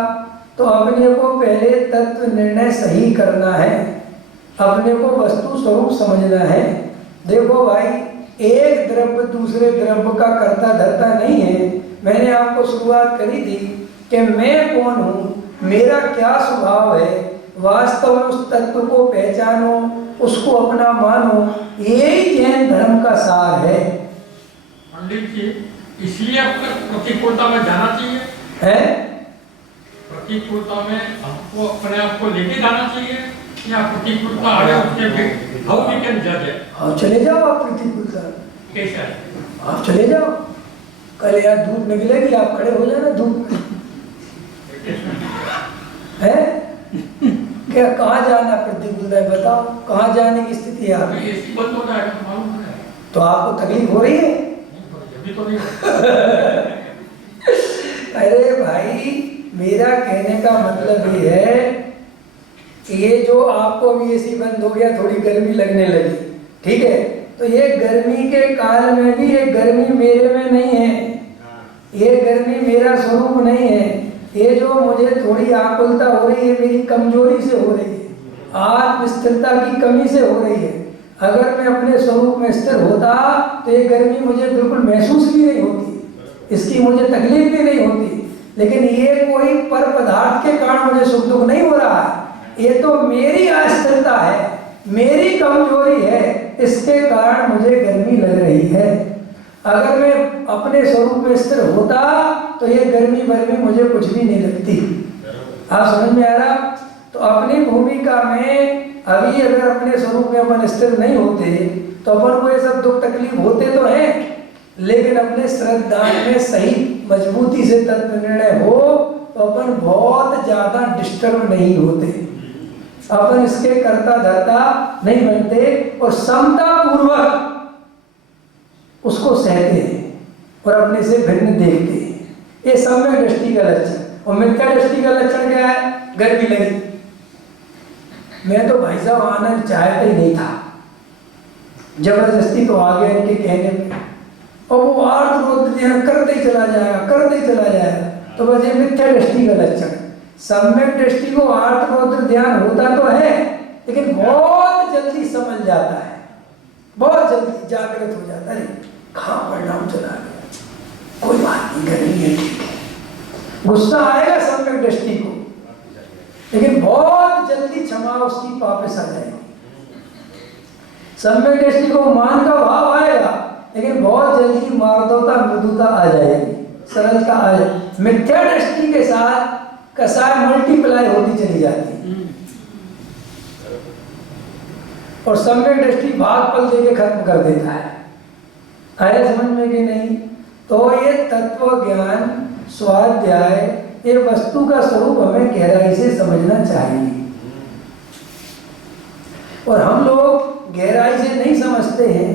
तो अपने को पहले तत्व निर्णय सही करना है, अपने को वस्तु स्वरूप समझना है। देखो भाई, एक द्रव्य दूसरे द्रव्य का कर्ता धर्ता नहीं है। मैंने आपको शुरुआत करी थी कि मैं कौन हूँ, मेरा क्या स्वभाव है, वास्तव में उस तत्व को पहचानो, उसको अपना मानो, यही जैन धर्म का सार है। पंडित जी, इसलिए प्रतिकूलता में जाना चाहिए है? प्रतिकूलता में हमको अपने आप को लेके जाना चाहिए, या प्रतिकूलता आगे उसके हाउ वी कैन जज इट? हाँ, चले जाओ आप प्रतिकूलता। कैसे? आप चले जाओ, कल यार धूप निकलेगी, आप खड़े हो जाना धूप है। क्या कहाँ जाना प्रतिकूलता है, बताओ कहाँ जाने की स्थिति है आपकी? एसी बंद हो जाएगा तो मालूम है, तो आपको तकलीफ हो रही है? अभी तो नहीं अरे भाई, मेरा कहने का मतलब ये है कि ये जो आपको भी एसी बंद हो गया, थोड़ी गर्मी लगने लगी, ठीक है, तो ये गर्मी के काल में भी ये गर्मी मेरे में नहीं है, ये गर्मी मेरा स्वरूप नहीं है। ये जो मुझे थोड़ी आकुलता हो रही है, मेरी कमजोरी से हो रही है, आत्म स्थिरता की कमी से हो रही है। अगर मैं अपने स्वरूप में स्थिर होता तो ये गर्मी मुझे बिल्कुल महसूस भी नहीं होती, इसकी मुझे तकलीफ भी नहीं होती। लेकिन ये कोई पर पदार्थ के कारण मुझे सुख दुख नहीं हो रहा है, ये तो मेरी अस्थिरता है, मेरी कमजोरी है, इसके कारण मुझे गर्मी लग रही है। अगर मैं अपने स्वरूप में स्थिर होता तो ये गर्मी वर्मी मुझे कुछ भी नहीं लगती। आप समझ में आ रहा? तो अपनी भूमिका में अभी अगर अपने स्वरूप में अपन स्थिर नहीं होते तो अपन को ये सब दुख तकलीफ होते तो हैं, लेकिन अपने श्रद्धा में सही मजबूती से तत्व निर्णय हो तो अपन बहुत ज्यादा डिस्टर्ब नहीं होते, अपन इसके कर्ता धर्ता नहीं बनते, और समता पूर्वक उसको सहते हैं और अपने से भिन्न देखते हैं। ये सम्यक दृष्टि का लक्षण। और मिथ्या दृष्टि का लक्षण क्या है? गर्मी लगी, मैं तो भाई साहब आना चाहता ही नहीं था, जबरदस्ती तो आ गया इनके कहने पे, और वो आर्द्र करते ही चला जाएगा, करते ही चला जाएगा, तो बस ये मिथ्या दृष्टि का लक्षण। सम्यक दृष्टि को आर्द्र ध्यान होता तो है, लेकिन बहुत जल्दी समझ जाता है, बहुत जल्दी जागृत हो जाता है। कहाँ परिणाम चला गया, कोई बात नहीं, गर्मी है, ठीक है। गुस्सा आएगा सम्यक दृष्टि को, लेकिन बहुत जल्दी क्षमा उसकी वापस आ जाएगी। सम्यक दृष्टि को मान का भाव आएगा, लेकिन बहुत जल्दी मार्दवता मृदुता आ जाएगी, सरलता आ जाएगी। मिथ्या दृष्टि के साथ कसाय मल्टीप्लाई होती चली जाती है, और सम्यक दृष्टि भाग पल देके खत्म कर देता है। आया समझ में कि नहीं? तो ये तत्व ज्ञान, स्वाध्याय, ये वस्तु का स्वरूप हमें गहराई से समझना चाहिए, और हम लोग गहराई से नहीं समझते हैं,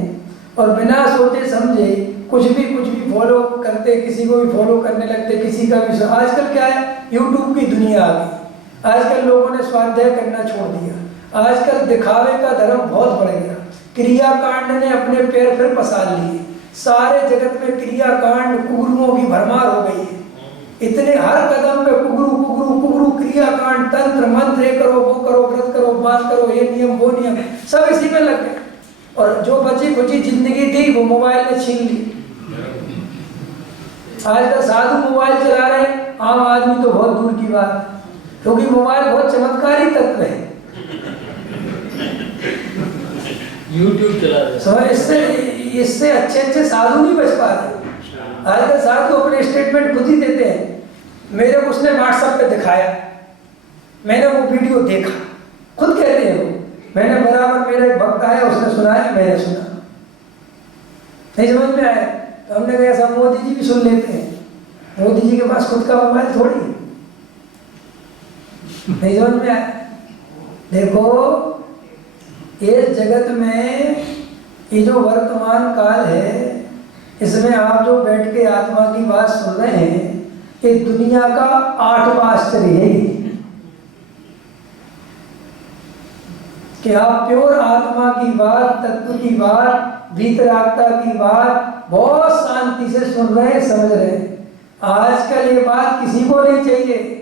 और बिना सोचे समझे कुछ भी फॉलो करते, किसी को भी फॉलो करने लगते, किसी का भी। आजकल क्या है, यूट्यूब की दुनिया आ गई, आजकल लोगों ने स्वाध्याय करना छोड़ दिया, आजकल दिखावे का धर्म बहुत बढ़ गया, क्रियाकांड ने अपने पैर फिर पसार लिए, सारे जगत में क्रियाकांड कुगुरुओं की भरमार हो गई है। इतने हर कदम पे कुगुरु कुगुरु कुगुरु, क्रियाकांड, तंत्र मंत्र, ये करो वो करो, व्रत करो, बात करो, ये नियम वो नियम, सब इसी में लग गए, और जो बची खुची जिंदगी थी वो मोबाइल ने छीन ली। आजकल साधु मोबाइल चला रहे हैं, आम आदमी तो बहुत दूर की बात। क्योंकि मोबाइल बहुत चमत्कारी तत्व है। यूट्यूब चला रहे हैं। समझ, इससे अच्छे साधु नहीं बच पाते। आजकल साधु अपने स्टेटमेंट खुद ही देते हैं। मेरे को उसने व्हाट्सएप पे दिखाया, मैंने वो वीडियो देखा, खुद कहते हैं वो, मैंने बराबर, मेरा एक भक्त आया उसने सुनाया, मैंने सुना, नहीं समझ में आया तो हमने कहा ऐसा मोदी जी भी सुन लेते हैं। मोदी जी के पास खुद का मोबाइल थोड़ी, नहीं समझ में आया। देखो इस जगत में ये जो वर्तमान काल है, इसमें आप जो बैठ के आत्मा की बात सुन रहे हैं, ये दुनिया का 8वां आश्चर्य है कि आप प्योर आत्मा की बात, तत्व की बात, वीतरागता की बात बहुत शांति से सुन रहे हैं, समझ रहे हैं। आजकल ये बात किसी को नहीं चाहिए,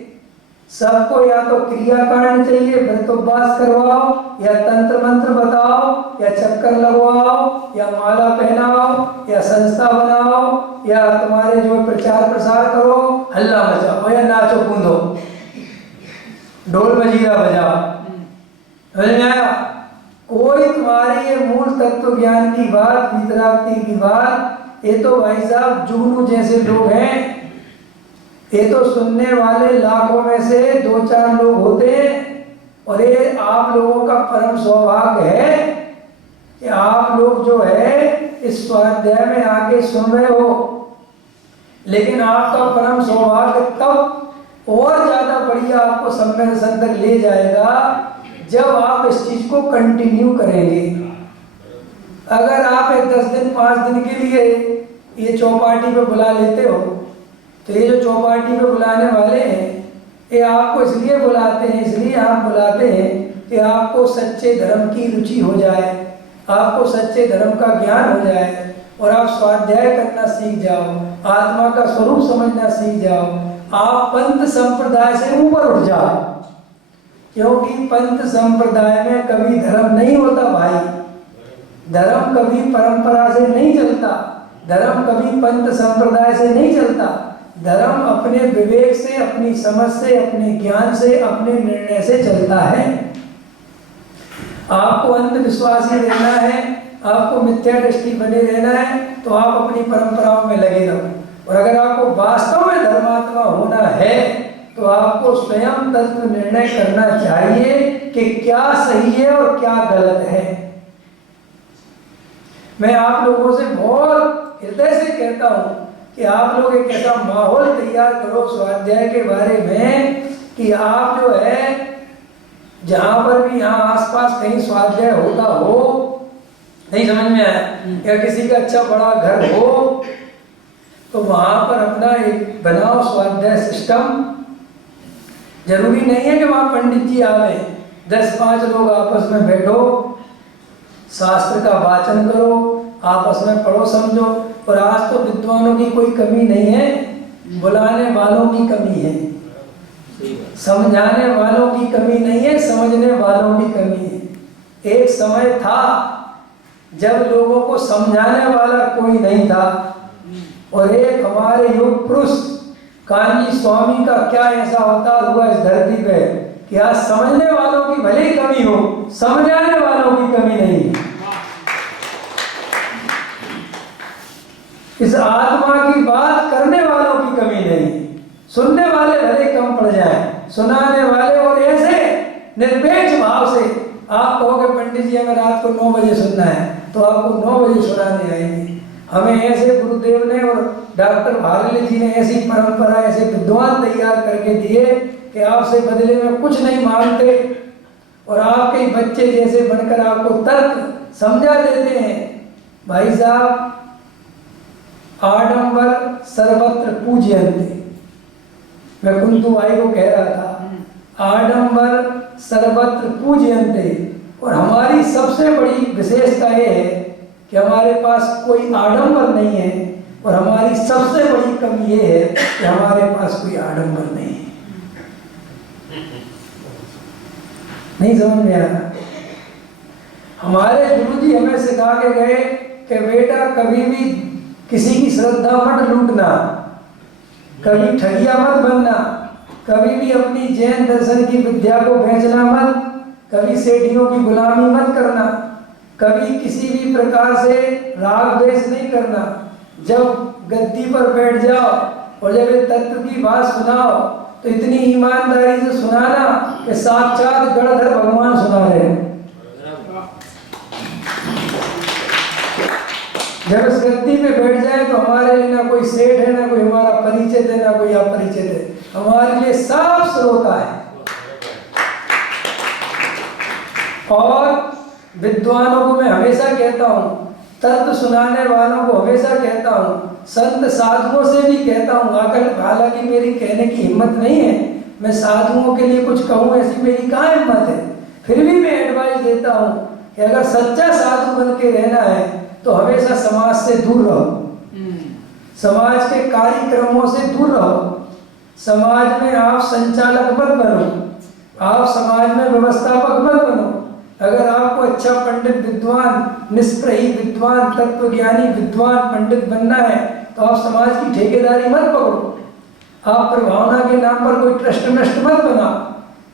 सबको या तो क्रियाकांड चाहिए, व्रतोपवास करवाओ, या तंत्र मंत्र बताओ, या चक्कर लगवाओ, या माला पहनाओ, या संस्था बनाओ, या तुम्हारे जो प्रचार प्रसार करो, हल्ला मचाओ, या नाचो कूदो, ढोल मजीरा बजाओ। समझ में आया? कोई तुम्हारी ये मूल तत्व ज्ञान की बात, वितरागति की बात, ये तो भाई साहब जुगनू जैसे लोग हैं, ये तो सुनने वाले लाखों में से 2-4 लोग होते हैं। और ये आप लोगों का परम सौभाग्य है कि आप लोग जो है इस स्वाध्याय में आके सुन रहे हो। लेकिन आपका परम सौभाग्य तब और ज्यादा बढ़िया आपको समय तक ले जाएगा जब आप इस चीज को कंटिन्यू करेंगे। अगर आप 10 दिन 5 दिन के लिए ये चौपाटी पे बुला लेते हो, तो ये जो चौपाटी पे बुलाने वाले हैं, ये आपको इसलिए बुलाते हैं, इसलिए आप बुलाते हैं कि आपको सच्चे धर्म की रुचि हो जाए, आपको सच्चे धर्म का ज्ञान हो जाए, और आप स्वाध्याय करना सीख जाओ, आत्मा का स्वरूप समझना सीख जाओ, आप पंथ संप्रदाय से ऊपर उठ जाओ। क्योंकि पंथ संप्रदाय में कभी धर्म नहीं होता भाई, धर्म कभी परंपरा से नहीं चलता, धर्म कभी पंथ संप्रदाय से नहीं चलता। धर्म अपने विवेक से, अपनी समझ से, अपने ज्ञान से, अपने निर्णय से चलता है। आपको अंधविश्वासी रहना है, आपको मिथ्या दृष्टि बने रहना है, तो आप अपनी परंपराओं में लगे रहो। और अगर आपको वास्तव में धर्मात्मा होना है, तो आपको स्वयं तत्व निर्णय करना चाहिए कि क्या सही है और क्या गलत है। मैं आप लोगों से बहुत हृदय से कहता हूं कि आप लोग एक ऐसा माहौल तैयार करो स्वाध्याय के बारे में कि आप जो है जहां पर भी यहाँ आसपास कहीं स्वाध्याय होता हो, नहीं समझ में आया, या किसी का अच्छा बड़ा घर हो, तो वहां पर अपना एक बनाओ स्वाध्याय सिस्टम। जरूरी नहीं है कि वहां पंडित जी आवे, 10-5 लोग आपस में बैठो, शास्त्र का वाचन करो, आपस में पढ़ो समझो। और आज तो विद्वानों की कोई कमी नहीं है, बुलाने वालों की कमी है, समझाने वालों की कमी नहीं है, समझने वालों की कमी है। एक समय था जब लोगों को समझाने वाला कोई नहीं था, और एक हमारे युग पुरुष कान्जी स्वामी का क्या ऐसा अवतार हुआ इस धरती पे कि आज समझने वालों की भले ही कमी हो, समझाने वालों की कमी नहीं है। इस आत्मा की बात करने वालों की कमी नहीं, सुनने वाले भले कम पड़ जाएं, सुनाने वाले, और ऐसे निरपेक्ष भाव से आप कहोगे पंडित जी हमें रात को 9 बजे सुनना है, तो आपको 9 बजे सुनाने आएंगे। हमें ऐसे गुरुदेव ने और डॉक्टर भारले जी ने ऐसी परंपरा, ऐसे विद्वान तैयार करके दिए कि आपसे बदले में कुछ नहीं मांगते, और आपके बच्चे जैसे बनकर आपको तर्क समझा देते हैं। भाई साहब, आडंबर सर्वत्र पूज्यन्ते, मैं कुंतु भाई को कह रहा था, आडंबर सर्वत्र पूज्यन्ते। और हमारी सबसे बड़ी विशेषता ये है कि हमारे पास कोई आडंबर नहीं है, और हमारी सबसे बड़ी कमी ये है कि हमारे पास कोई आडंबर नहीं है। नहीं समझ में आ रहा? हमारे गुरुजी हमें सिखा के गए कि बेटा कभी भी किसी की श्रद्धा मत लूटना, कभी ठगिया मत बनना, कभी भी अपनी जैन दर्शन की विद्या को बेचना मत, कभी सेठियों की गुलामी मत करना, कभी किसी भी प्रकार से राग द्वेष नहीं करना। जब गद्दी पर बैठ जाओ और जब ये तत्व की बात सुनाओ तो इतनी ईमानदारी से सुनाना कि साक्षात गणधर भगवान सुना रहे हैं। जब इस गद्दी पे बैठ जाए तो हमारे लिए ना कोई सेठ है, ना कोई हमारा परिचित है, ना कोई अपरिचित है, हमारे लिए सब श्रोता है। और विद्वानों को मैं हमेशा कहता हूँ, तत्व सुनाने वालों को हमेशा कहता हूँ, संत साधुओं से भी कहता हूँ, हालांकि मेरी कहने की हिम्मत नहीं है, मैं साधुओं के लिए कुछ कहूँ ऐसी मेरी कहाँ हिम्मत है, फिर भी मैं एडवाइस देता हूँ कि अगर सच्चा साधु बन के रहना है तो हमेशा समाज से दूर रहो, समाज के कार्यक्रमों से दूर रहो। समाज में आप संचालक मत बनो, आप समाज में व्यवस्थापक मत बनो। अगर आपको अच्छा पंडित विद्वान, निष्प्रही विद्वान, तत्वज्ञानी विद्वान पंडित बनना है तो आप समाज की ठेकेदारी मत पकड़ो, आप प्रभावना के नाम पर कोई ट्रस्ट नष्ट मत बनाओ,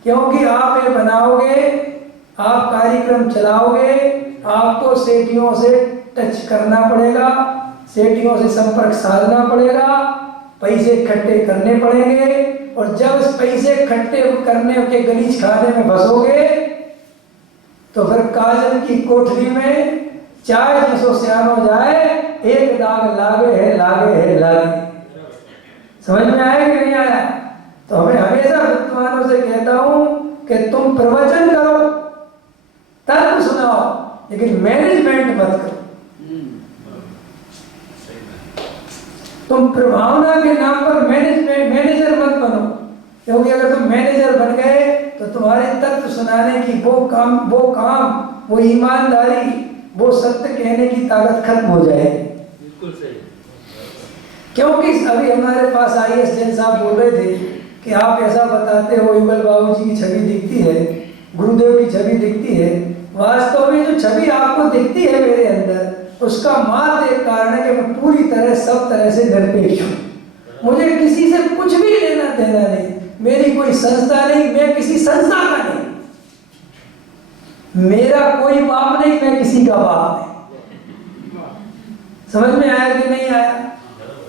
क्योंकि आप ये बनाओगे, आप कार्यक्रम चलाओगे, आपको सेठियों से टच करना पड़ेगा, सेठियों से संपर्क साधना पड़ेगा, पैसे इकट्ठे करने पड़ेंगे, और जब इस पैसे इकट्ठे करने के गलीच खाने में फंसोगे तो फिर काजल की कोठरी में चाय जिसो सियान हो जाए, एक दाग लागे है, लागे है, लागे। समझ में आया कि नहीं आया? तो हमें हमेशा विद्वानों से कहता हूं कि तुम प्रवचन करो, तर्क सुनाओ, लेकिन मैनेजमेंट मत करो। तुम प्रभावना के नाम पर मैनेजर मत बनो, क्योंकि अगर तुम मैनेजर बन गए तो तुम्हारे तत्व सुनाने की वो काम, वो ईमानदारी, वो सत्य कहने की ताकत खत्म हो जाएगी। बिल्कुल सही। क्योंकि अभी हमारे पास आईएएस जैन साहब बोल रहे थे कि आप ऐसा बताते हो, युगल बाबू जी की छवि दिखती है, गुरुदेव की छवि दिखती है। वास्तव में जो छवि आपको दिखती है मेरे अंदर, उसका मात्र एक कारण है कि मैं पूरी तरह, सब तरह से निरपेक्ष हूँ। मुझे किसी से कुछ भी लेना देना नहीं, मेरी कोई संस्था नहीं, मैं किसी संस्था का नहीं, मेरा कोई बाप नहीं, मैं किसी का बाप नहीं। समझ में आया कि नहीं आया?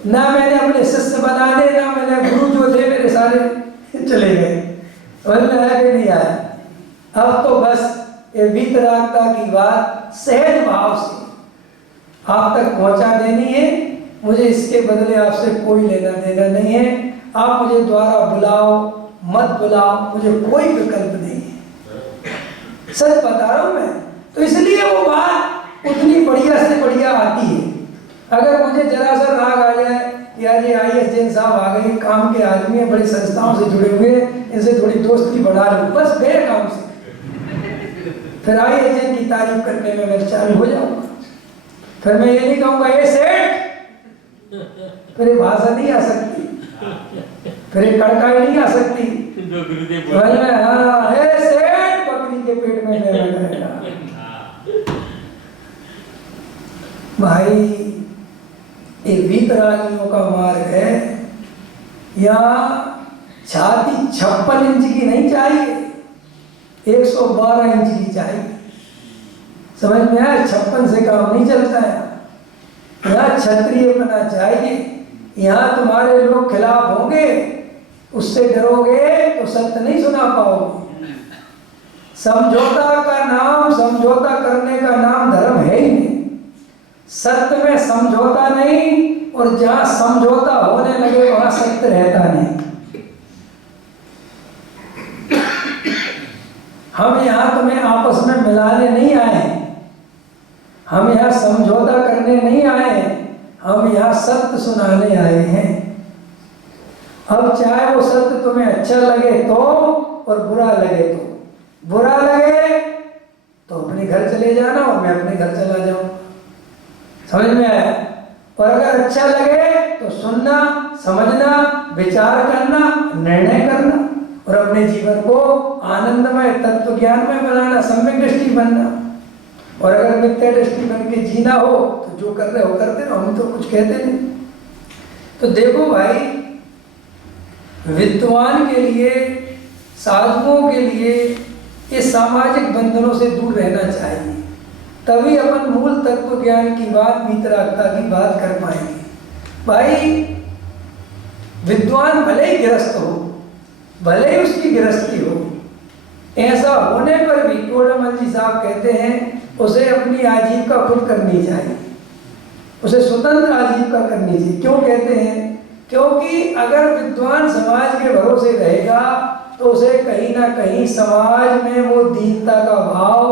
ना मैंने अपने शिष्य बनाने, ना मैंने गुरु जो थे मेरे सारे चले गए। समझ में आया कि नहीं आया? अब तो बस ये वीतरागता की बात सहज भाव से आप तक पहुंचा देनी है। मुझे इसके बदले आपसे कोई लेना देना नहीं है। आप मुझे द्वारा बुलाओ मत बुलाओ, मुझे कोई विकल्प नहीं है, सच बता रहा हूं मैं। तो इसलिए वो बात उतनी बढ़िया से बढ़िया आती है। अगर मुझे जरा सा राग आ जाए कि आज ये आईएएस जैन साहब आ गए, काम के आदमी है, बड़ी संस्थाओं से जुड़े हुए, इनसे थोड़ी दोस्ती बढ़ा लूं, बस मेरे काम से, फिर आईएएस जैन की तारीफ करने में मैं चालू हो जाऊंगा। फिर मैं ये नहीं कहूंगा ये सेठ, फिर ये भाषा नहीं आ सकती, फिर ये कड़काई नहीं आ सकती। हाँ, हे सेठ, बकरी के पेट में रहेगा भाई। ये वीतरागियों का मार्ग है। यहाँ छाती 56 इंच की नहीं चाहिए, 112 इंच की चाहिए। समझ में आया? 56 से काम नहीं चलता है। यहाँ क्षत्रिय बना चाहिए। यहाँ तुम्हारे लोग खिलाफ होंगे, उससे डरोगे तो सत्य नहीं सुना पाओगे। समझौता का नाम, समझौता करने का नाम धर्म है ही नहीं। सत्य में समझौता नहीं, और जहां समझौता होने लगे वहां सत्य रहता नहीं। हम यहाँ तुम्हें आपस में मिलाने नहीं आए हैं, हम यहाँ समझौता करने नहीं आए हैं, हम यहाँ सत्य सुनाने आए हैं। अब चाहे वो सत्य तुम्हें अच्छा लगे तो, और बुरा लगे तो। बुरा लगे तो अपने घर चले जाना और मैं अपने घर चला जाऊं। समझ में आया? और अगर अच्छा लगे तो सुनना, समझना, विचार करना, निर्णय करना, और अपने जीवन को आनंदमय, तत्व ज्ञान में बनाना, सम्यक दृष्टि बनना। और अगर मिथ्या दृष्टि बन के जीना हो तो जो कर रहे हो करते रहो, हम तो कुछ कहते नहीं। तो देखो भाई, विद्वान के लिए, साधुओं के लिए ये सामाजिक बंधनों से दूर रहना चाहिए, तभी अपन मूल तत्व ज्ञान की बात, वीतरागता की बात कर पाएंगे। भाई विद्वान भले ही गृहस्थ हो, भले ही उसकी गृहस्थी हो, ऐसा होने पर भी टोडामल जी साहब कहते हैं उसे अपनी आजीविका खुद करनी चाहिए, उसे स्वतंत्र आजीविका करनी चाहिए। क्यों कहते हैं? क्योंकि अगर विद्वान समाज के भरोसे रहेगा तो उसे कहीं ना कहीं समाज में वो दीनता का भाव,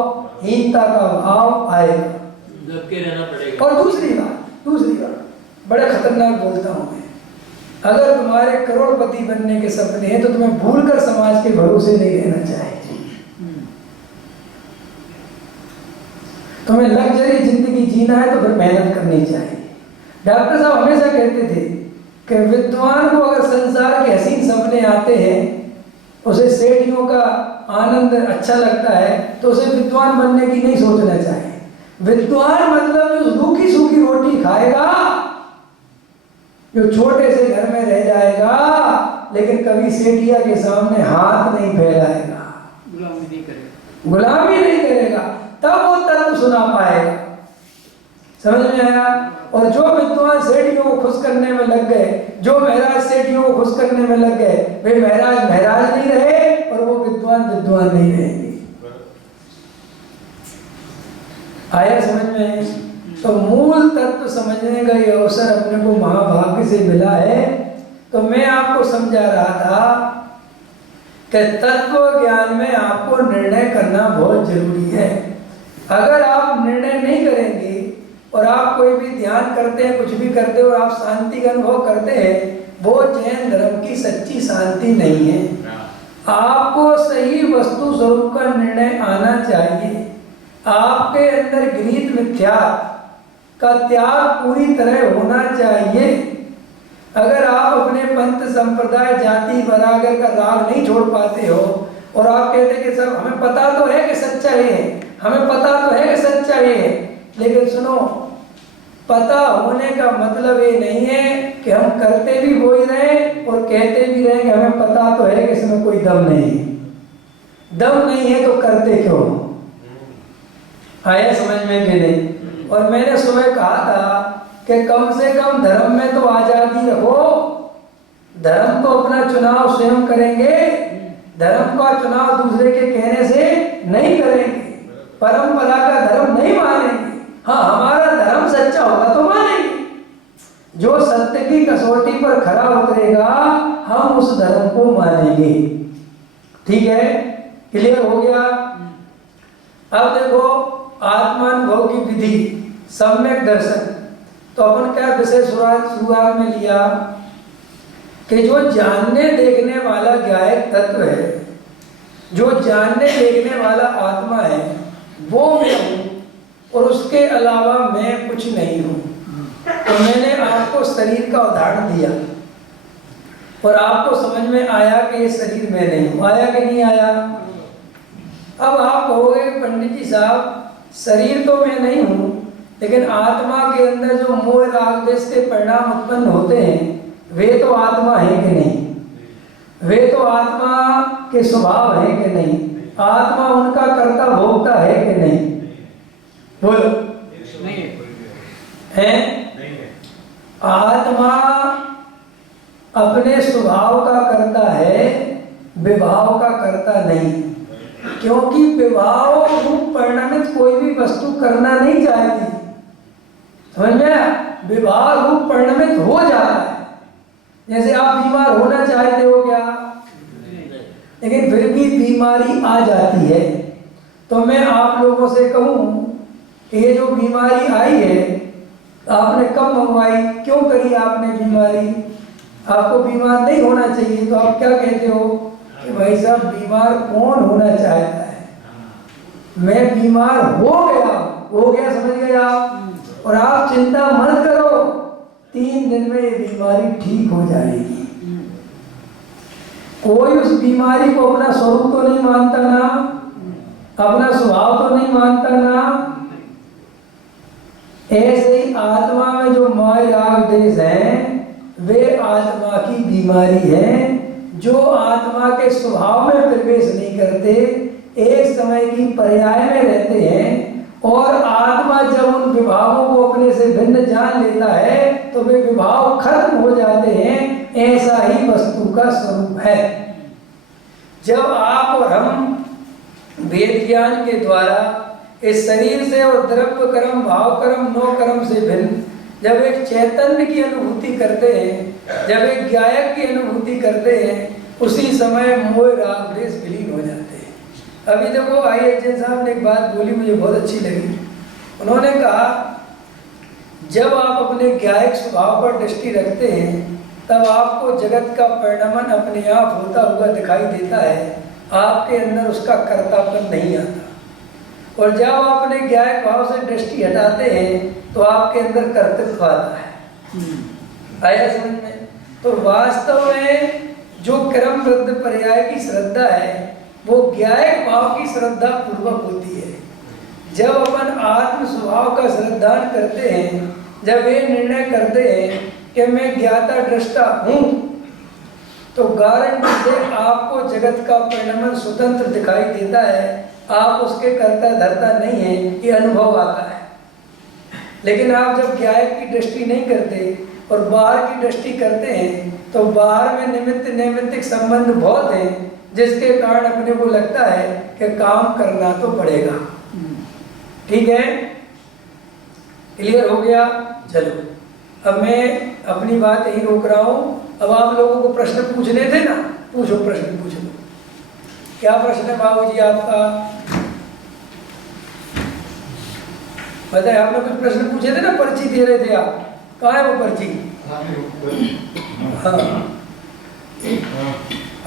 हीनता का भाव आएगा, दब के रहना पड़ेगा। और दूसरी बात बड़ा खतरनाक बोलता हूं मैं, अगर तुम्हारे करोड़पति बनने के सपने हैं तो तुम्हें भूलकर समाज के भरोसे नहीं रहना चाहिए। तुम्हें लग्जरी जिंदगी जीना है तो फिर मेहनत करनी चाहिए। डॉक्टर साहब हमेशा कहते थे कि विद्वान को अगर संसार के हसीन सपने आते हैं, उसे सेठियों का आनंद अच्छा लगता है, तो उसे विद्वान बनने की नहीं सोचना चाहिए। विद्वान मतलब जो रूखी सूखी रोटी खाएगा, जो छोटे से घर में रह जाएगा लेकिन कभी सेठिया के सामने हाथ नहीं फैलाएगा, गुलामी नहीं करेगा, तब वो तत्व सुना पाएगा। समझ में आया? और जो विद्वान सेठियों को खुश करने में लग गए, जो महाराज सेठियों को खुश करने में लग गए, वे महाराज नहीं रहे और वो विद्वान नहीं रहेंगे। आया समझ में? तो मूल तत्व समझने का ये अवसर अपने को महाभाग्य से मिला है। तो मैं आपको समझा रहा था कि तत्व ज्ञान में आपको निर्णय करना बहुत जरूरी है। अगर आप निर्णय नहीं करेंगे और आप कोई भी ध्यान करते हैं, कुछ भी करते हो और आप शांति का अनुभव करते हैं, वो जैन धर्म की सच्ची शांति नहीं है। आपको सही वस्तु स्वरूप का निर्णय आना चाहिए। आपके अंदर गृहीत मिथ्या का त्याग पूरी तरह होना चाहिए। अगर आप अपने पंथ संप्रदाय जाति बराबर का राग नहीं छोड़ पाते हो और आप कहते कि सब हमें पता तो है कि सच्चाई है, हमें पता तो है कि सच्चाई है, लेकिन सुनो, पता होने का मतलब ये नहीं है कि हम करते भी वो ही रहे और कहते भी रहे कि हमें पता तो है कि इसमें कोई दम नहीं है। दम नहीं है तो करते क्यों? आया समझ में कि नहीं? और मैंने सुबह कहा था कि कम से कम धर्म में तो आजादी रखो। धर्म तो अपना चुनाव स्वयं करेंगे, धर्म का चुनाव दूसरे के कहने से नहीं करेंगे, परंपरा का धर्म नहीं मानेंगे। हाँ, हमारा धर्म सच्चा होगा तो मानेंगे। जो सत्य की कसौटी पर खरा उतरेगा हम उस धर्म को मानेंगे। ठीक है? क्लियर हो गया? अब देखो आत्मानुभव की विधि, सम्यक दर्शन। तो अपन क्या विषय शुरुआत में लिया कि जो जानने देखने वाला ज्ञायक तत्व है, जो जानने देखने वाला आत्मा है, वो मैं हूँ और उसके अलावा मैं कुछ नहीं हूँ। तो मैंने आपको शरीर का उदाहरण दिया और आपको समझ में आया कि ये शरीर मैं नहीं हूँ। आया कि नहीं आया? अब आप कहोगे पंडित जी साहब, शरीर तो मैं नहीं हूँ, लेकिन आत्मा के अंदर जो मोह राग द्वेष के परिणाम उत्पन्न होते हैं वे तो आत्मा है कि नहीं? वे तो आत्मा के स्वभाव है कि नहीं? आत्मा उनका कर्ता भोक्ता है कि नहीं? बोलो। नहीं है? आत्मा अपने स्वभाव का कर्ता है, विभाव का कर्ता नहीं। क्योंकि विभाव रूप परिणामित कोई भी वस्तु करना नहीं चाहती। समझ में? विभाव रूप परिणामित हो जाता है। जैसे आप बीमार होना चाहते हो क्या? लेकिन फिर भी बीमारी आ जाती है। तो मैं आप लोगों से कहूं कि ये जो बीमारी आई है आपने कब मंगवाई, क्यों करी आपने बीमारी? आपको बीमार नहीं होना चाहिए, तो आप क्या कहते हो कि भाई साहब बीमार कौन होना चाहता है? मैं बीमार हो गया, समझ गए आप? और आप चिंता मत करो, 3 दिन में ये बीमारी ठीक हो जाएगी। कोई उस बीमारी को अपना स्वरूप तो नहीं मानता ना, अपना स्वभाव तो नहीं मानता ना। ऐसे ही आत्मा में जो माया राग द्वेष है वे आत्मा की बीमारी है, जो आत्मा के स्वभाव में प्रवेश नहीं करते, एक समय की पर्याय में रहते हैं, और आत्मा जब उन विभावों को अपने से भिन्न जान लेता है तो वे विभाव खत्म हो जाते हैं। ऐसा ही वस्तु का स्वरूप है। जब आप और हम वेद ज्ञान के द्वारा इस शरीर से और द्रव्य कर्म, भाव कर्म, नौ कर्म से भिन्न जब एक चैतन्य की अनुभूति करते हैं, जब एक गायक की अनुभूति करते हैं, उसी समय मोह राग द्वेष विलीन हो जाते हैं। अभी देखो IHN साहब ने एक बात बोली, मुझे बहुत अच्छी लगी। उन्होंने कहा जब आप अपने गायक स्वभाव पर दृष्टि रखते हैं तब आपको जगत का परिणमन अपने आप होता हुआ दिखाई देता है, आपके अंदर उसका कर्तापन नहीं आता। और जब आप अपने गायक भाव से दृष्टि हटाते हैं तो आपके अंदर कर्तव्य आता है। आया समझ में? तो वास्तव में जो क्रम वृद्ध पर्याय की श्रद्धा है वो ज्ञायक भाव की श्रद्धा पूर्वक होती है। जब अपन आत्म स्वभाव का श्रद्धान करते हैं, जब ये निर्णय करते हैं कि मैं ज्ञाता दृष्टा हूँ, तो गारंटी से आपको जगत का परिणमन स्वतंत्र दिखाई देता है। आप उसके कर्ता धर्ता नहीं है, ये अनुभव आता है। लेकिन आप जब ज्ञायक की दृष्टि नहीं करते और बाहर की दृष्टि करते हैं तो बाहर में निमित्त नैमित्तिक संबंध बहुत हैं, जिसके कारण अपने को लगता है कि काम करना तो पड़ेगा। ठीक है, क्लियर हो गया? चलो अब मैं अपनी बात यही रोक रहा हूँ। अब आप लोगों को प्रश्न पूछने थे ना, पूछो, प्रश्न पूछ लो। क्या प्रश्न है बाबूजी आपका? बताए, आपने कुछ प्रश्न पूछे थे ना, पर्ची दे रहे थे आप, कहाँ है वो पर्ची? हाँ,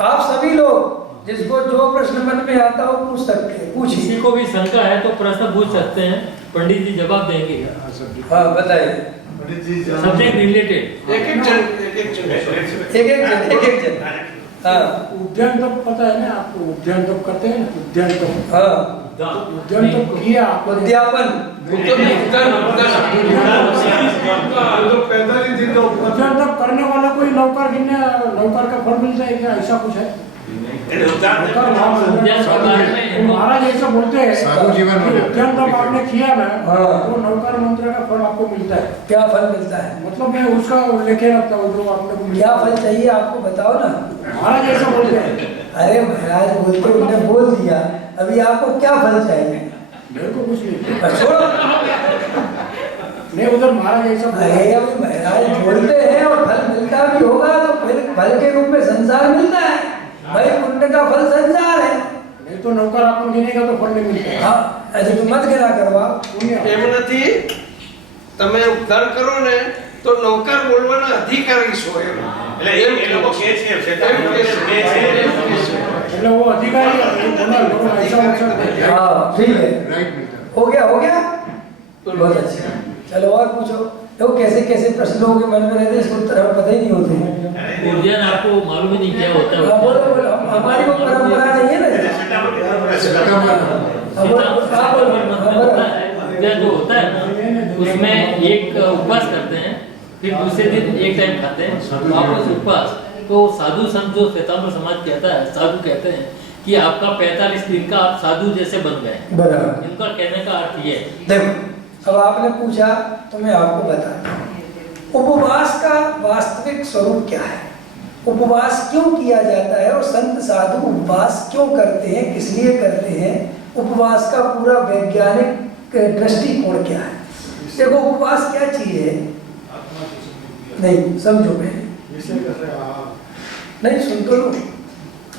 आप सभी लोग जिसको जो प्रश्न मन में आता हो पूछ सकते हैं, पूछिए। किसी को भी शंका है तो प्रश्न पूछ सकते हैं, पंडित जी जवाब देंगे। हाँ बताइए। सब्जेक्ट रिलेटेड एक एक जन। हाँ, उद्यान तप पता है ना आपको? उद्यान तप करते हैं ना, उद्यान तप। हाँ, उद्यान तप किया आपने? उद्यापन। उद्यान तप करने वाला कोई नौकर गिनने, नौकर का फल मिलता है क्या? ऐसा कुछ है? महाराज ऐसा बोलते हैं उद्यान तप आपने किया ना तो नौकर मंत्र का फल आपको मिलता है। क्या फल मिलता है? मतलब मैं उसका लेके रखता हूँ जो आपने। क्या फल चाहिए आपको, बताओ ना। महाराज ऐसा बोलते हैं। अरे महाराज बोलते, उन्होंने बोल दिया, अभी आपको क्या फल चाहिए? मेरे को कुछ नहीं, छोड़ो। नहीं उधर महाराज ऐसा। अरे अभी महाराज बोलते हैं और फल मिलता भी होगा तो फिर फल के रूप में संसार मिलता है भाई, पुण्य का फल संसार है। नहीं तो नौकर अपन गिनेगा तो फल नहीं मिलता। हाँ, ऐसे तो मत गिना करवा। એમ નથી, તમે ઉદ્ધાર કરો ને તો નૌકર બોલવાના અધિકારી છો એમ. એટલે એમ એ લોકો કહે છે એટલે वो अधिकारी ऐसा होता। हाँ ठीक है, हो गया हो गया, बहुत अच्छा। चलो और पूछो। देखो कैसे कैसे प्रश्न लोगों के मन में रहते हैं, इसको उत्तर हमें पता ही नहीं होते। उद्यान आपको मालूम ही नहीं क्या होता है। बोलो बोलो, हमारी वो परंपरा नहीं है ना। उद्यान जो होता है उसमें एक उपवास करते हैं, फिर दूसरे दिन एक टाइम खाते हैं, वापस उपवास। तो साधु संत जो श्वेतांबर समाज कहता है, साधु कहते हैं कि आपका 45 दिन का आप साधु जैसे बन गए। बराबर, इनका कहने का अर्थ ये है। देखो अब आपने पूछा तो मैं आपको बताता हूँ उपवास का वास्तविक स्वरूप क्या है, उपवास क्यों किया जाता है और संत साधु उपवास क्यों करते हैं, किस लिए करते हैं, उपवास का पूरा वैज्ञानिक दृष्टिकोण क्या है। देखो उपवास क्या चीज है, नहीं समझो पहले, नहीं सुन तो लो।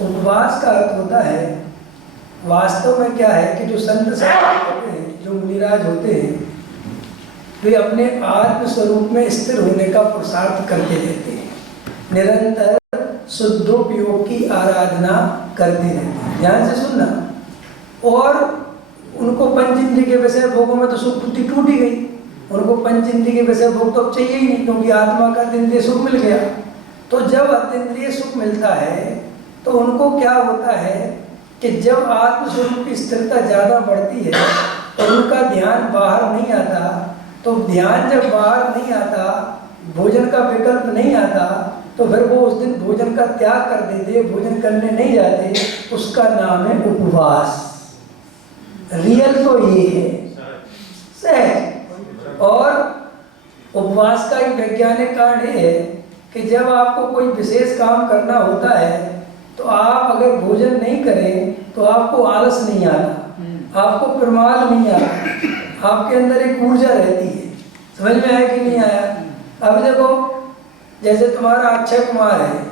उपवास का अर्थ होता है, वास्तव में क्या है कि जो संत साधु होते हैं, जो मुनिराज होते हैं, वे अपने आत्म स्वरूप में स्थिर होने का पुरुषार्थ करते रहते हैं, निरंतर शुद्धोपयोग की आराधना करते रहते हैं। ध्यान से सुनना। और उनको पंच इंद्रिय के विषय भोगों में तो सुख बुद्धि टूट ही गई, उनको पंच इंद्रिय के विषय भोग तो अब चाहिए ही नहीं, क्योंकि आत्मा का इंद्रिय सुख मिल गया। तो जब अतीन्द्रिय सुख मिलता है तो उनको क्या होता है कि जब आत्म स्वरूप की स्थिरता ज़्यादा बढ़ती है और उनका ध्यान बाहर नहीं आता, तो ध्यान जब बाहर नहीं आता, भोजन का विकल्प नहीं आता, तो फिर वो उस दिन भोजन का त्याग कर देते, भोजन करने नहीं जाते, उसका नाम है उपवास। रियल तो ये है सहज। और उपवास का एक वैज्ञानिक कारण ये है कि जब आपको कोई विशेष काम करना होता है तो आप अगर भोजन नहीं करें तो आपको आलस नहीं आता, आपको प्रमाद नहीं आता, आपके अंदर एक ऊर्जा रहती है। समझ में आया कि नहीं आया? अब देखो, जैसे तुम्हारा अक्षय कुमार है,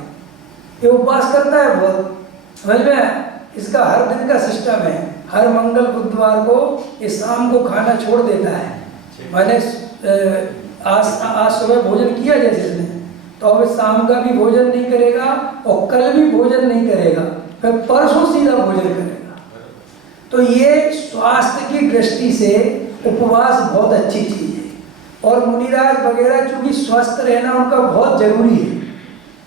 ये उपवास करता है बहुत, समझ में आया? इसका हर दिन का सिस्टम है, हर मंगल बुधवार को ये शाम को खाना छोड़ देता है। मैंने आज सुबह भोजन किया जैसे इसने, तो अब शाम का भी भोजन नहीं करेगा और कल भी भोजन नहीं करेगा, फिर परसों सीधा भोजन करेगा। तो ये स्वास्थ्य की दृष्टि से उपवास बहुत अच्छी चीज है। और मुनिराज वगैरह चूंकि स्वस्थ रहना उनका बहुत जरूरी है,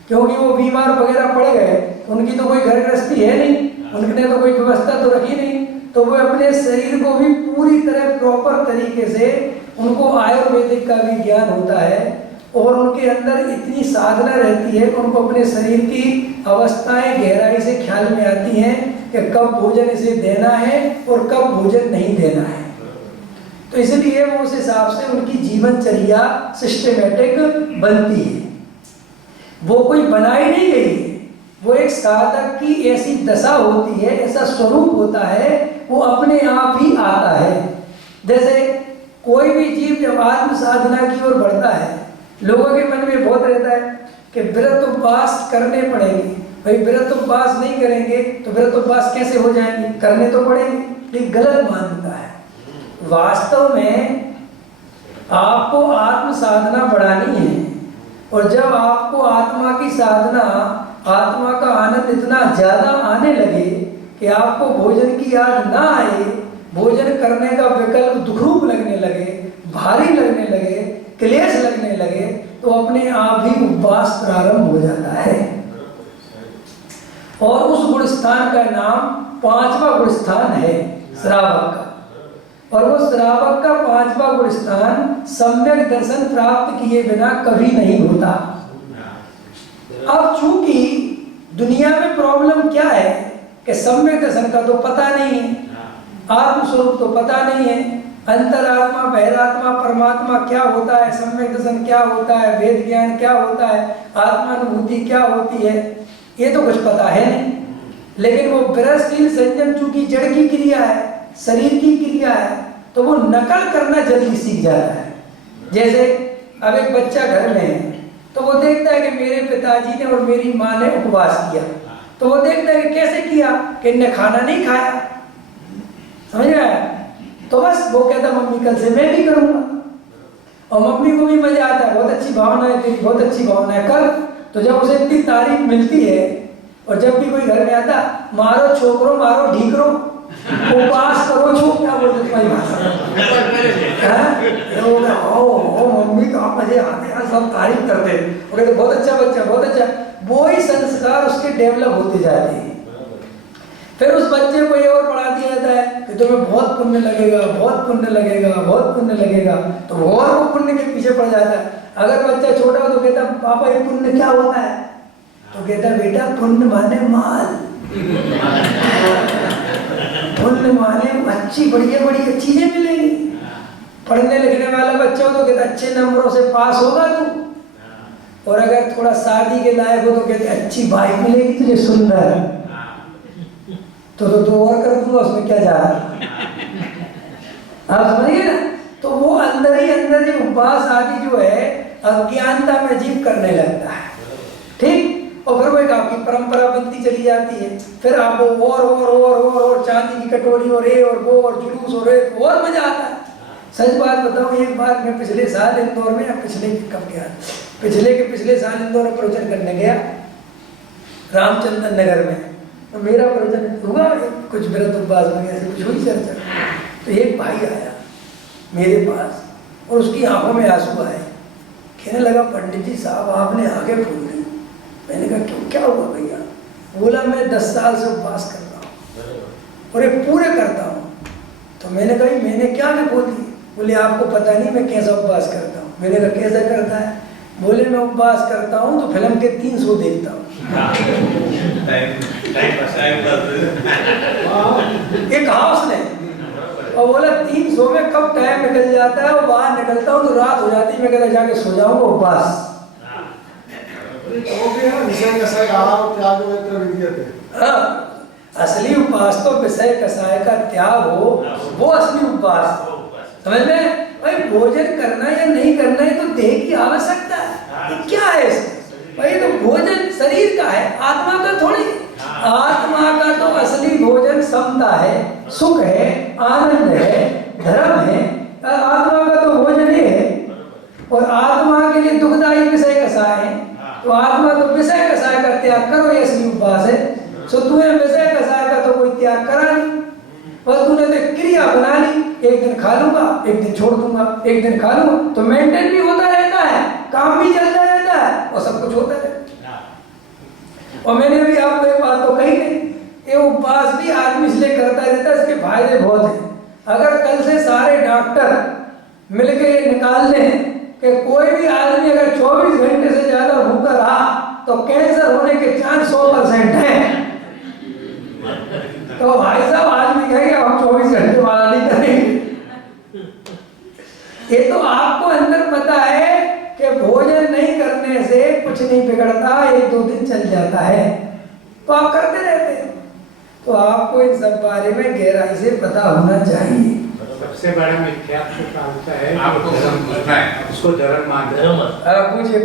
क्योंकि वो बीमार वगैरह पड़ गए, उनकी तो कोई घर गृहस्थी है नहीं, उनने तो कोई व्यवस्था तो रखी नहीं, तो वो अपने शरीर को भी पूरी तरह प्रॉपर तरीके से, उनको आयुर्वेदिक का भी ज्ञान होता है और उनके अंदर इतनी साधना रहती है कि उनको अपने शरीर की अवस्थाएं गहराई से ख्याल में आती हैं कि कब भोजन इसे देना है और कब भोजन नहीं देना है। तो इसलिए वो उस हिसाब से उनकी जीवनचर्या सिस्टमेटिक बनती है। वो कोई बनाई नहीं गई है, वो एक साधक की ऐसी दशा होती है, ऐसा स्वरूप होता है, वो अपने आप ही आता है। जैसे कोई भी जीव जब आत्म साधना की ओर बढ़ता है, लोगों के मन में बहुत रहता है कि व्रत उपवास करने पड़ेंगे। भाई व्रत उपवास नहीं करेंगे तो व्रत उपवास कैसे हो जाएंगे? करने तो पड़ेंगे। लेकिन गलत मानता है। वास्तव में आपको आत्म साधना बढ़ानी है, और जब आपको आत्मा की साधना, आत्मा का आनंद इतना ज्यादा आने लगे कि आपको भोजन की याद ना आए, भोजन करने का विकल्प दुखरूप लगने लगे, भारी लगने लगे, क्लेश लगने लगे, तो अपने आप ही उपवास प्रारंभ हो जाता है। और उस गुण स्थान का नाम 5वां गुण स्थान है श्रावक का। और वो श्रावक का 5वां गुण स्थान सम्यक दर्शन प्राप्त किए बिना कभी नहीं होता। अब चूंकि दुनिया में प्रॉब्लम क्या है कि सम्यक दर्शन का तो पता नहीं है, आत्मस्वरूप तो पता नहीं है, अंतरात्मा, बहिरात्मा, परमात्मा क्या होता है, सम्यक दर्शन क्या होता है, वेद ज्ञान क्या होता है, आत्मानुभूति क्या होती है, ये तो कुछ पता है नहीं। लेकिन वो विरसशील संयम चूंकि जड़ की क्रिया है, शरीर की क्रिया है, तो वो नकल करना जल्दी सीख जाता है। जैसे अब एक बच्चा घर में है, तो वो देखता है कि मेरे पिताजी ने और मेरी माँ ने उपवास किया, तो वो देखता है कि कैसे किया, कि इनने खाना नहीं खाया, समझ में आया? तो बस वो कहता मम्मी कल से मैं भी करूंगा। और मम्मी को भी मजा आता है, बहुत अच्छी भावना है तेरी, बहुत अच्छी भावना है, कर। तो जब उसे इतनी तारीफ मिलती है, और जब भी कोई घर में आता, मारो छोकरो, मारो ढीकरो, उपवास करो छो, क्या बोलते तुम्हारी भाषा? ओ मम्मी का मजे आते हैं, सब तारीफ करते हैं, वो कहते बहुत अच्छा बच्चा, बहुत अच्छा। वो ही संस्कार उसके डेवलप होते जाते हैं। फिर उस बच्चे को ये और पढ़ा दिया जाता है कि तुम्हें बहुत पुण्य लगेगा, बहुत पुण्य लगेगा, बहुत पुण्य लगेगा, तो और वो पुण्य के पीछे पड़ जाता है। अगर बच्चा छोटा हो तो कहता पापा ये पुण्य क्या होता है? तो कहता बेटा पुण्य माने माल, पुण्य माने अच्छी बढ़िया बढ़िया चीजें मिलेंगी। पढ़ने लिखने वाला बच्चा हो तो कहता अच्छे नंबरों से पास होगा तू, और अगर थोड़ा शादी के लायक हो तो कहते अच्छी बाइक मिलेगी तुझे, सुंदर, तो और कर दूंगा, उसमें क्या जा रहा है? आप समझिए ना? तो वो अंदर ही उपवास आदि जो है अज्ञानता में जीव करने लगता है, ठीक। और फिर वो एक आपकी परंपरा बनती चली जाती है। फिर आपको और चांदी की कटोरी और ये और वो और जुलूस और मजा आता है। सच बात बताऊं, एक बार मैं पिछले साल इंदौर में, पिछले साल इंदौर में प्रवचन करने गया, रामचंद्र नगर में। तो मेरा प्रवचन हुआ, कुछ व्रत उपवास वगैरह से कुछ हुई चर्चा। तो एक भाई आया मेरे पास और उसकी आंखों में आंसू आए, कहने लगा पंडित जी साहब आपने आंखें खोल दी। मैंने कहा क्यों, क्या हुआ भैया? बोला मैं 10 साल से उपवास कर रहा हूँ और ये पूरे करता हूँ। तो मैंने कहा मैंने क्या आंखें खोल दी? बोले आपको पता नहीं मैं कैसा उपवास करता हूँ। मैंने कहा कैसा करता है? बोले मैं उपवास करता हूँ तो फिल्म के 3 शो देखता हूँ। एक हाउस ने और बोला 3 शो में कब टाइम निकल जाता है और बाहर निकलता हूँ तो रात हो जाती है, मैं कहता जाके सो जाऊंगा उपवास। हाँ, असली उपवास तो विषय कसाय का त्याग हो, वो असली उपवास। समझ में? भाई भोजन करना या नहीं करना है तो देह की आवश्यकता है, क्या है इसमें? भाई तो भोजन शरीर का है, आत्मा का थोड़ी। आत्मा का तो असली भोजन समता है, सुख है, आनंद है, धर्म है। आत्मा का तो भोजन ही है। और आत्मा के लिए दुखदायी विषय कसाय है, तो आत्मा तो विषय कसाय का त्याग करो, ये असली उपवास है। सो तुम्हें विषय कसाय का तो कोई त्याग करा नहीं, बस तूने तो क्रिया बना ली, एक दिन खा लूंगा, एक दिन छोड़ दूंगा, एक दिन खा लूंगा, तो मेंटेन भी होता रहता है, काम भी चलता रहता है और सब कुछ होता रहता है। और मैंने भी आपको एक बात तो कही नहीं, ये उपवास भी आदमी इसलिए करता रहता है, इसके फायदे बहुत हैं। अगर कल से सारे डॉक्टर मिलके निकाल लें कि कोई भी आदमी अगर 24 घंटे से ज्यादा भूखा रहा तो कैंसर होने के चांस 100% हैं, तो भाई साहब आदमी कहेंगे हम 24 घंटे वाला नहीं करेंगे। ये तो आपको अंदर पता है कि भोजन नहीं करने से कुछ नहीं बिगड़ता, 1-2 दिन चल जाता है, तो आप करते रहते हैं। तो आपको इन सब बारे में गहराई से पता होना चाहिए। सबसे बड़ा मिथ्या होता है, आपको पूछना है, उसको धर्म मानते हैं।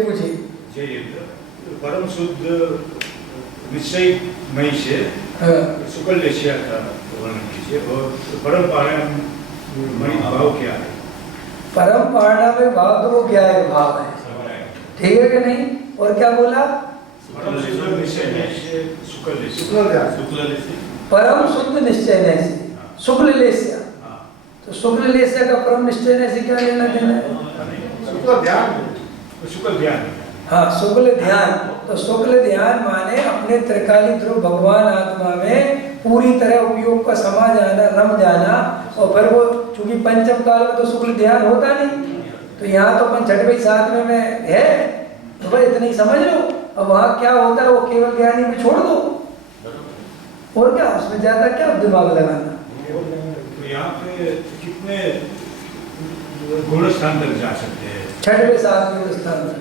पूछिए। परम शुद्ध निश्चय मई से शुक्ल एशिया का वर्णन कीजिए और परम पारमणिक भाव क्या है? परम पारमणिक भाव तो वो क्या है, भाव है, ठीक है कि नहीं? और क्या बोला? परम शुद्ध निश्चय मई से शुक्ल परम शुद्ध निश्चय से शुक्ल लेस्या। तो शुक्ल लेस्या का परम निश्चय से क्या लेना देना है? शुक्ल ध्यान। हाँ, शुक्ल ध्यान। तो शुक्ल ध्यान माने अपने त्रिकाली ध्रुव भगवान आत्मा में पूरी तरह उपयोग का समा जाना, रम जाना। और फिर वो चूंकि पंचम काल में तो शुक्ल ध्यान होता नहीं, तो यहाँ तो अपन 6वें 7वें में है, तो भाई इतना ही समझ लो। अब वहाँ क्या होता है वो केवल ज्ञानी में छोड़ दो, और क्या उसमें ज्यादा क्या दिमाग लगाना। तो यहाँ पे कितने गुण स्थान तक जा सकते हैं? 6वें 7वें स्थान में।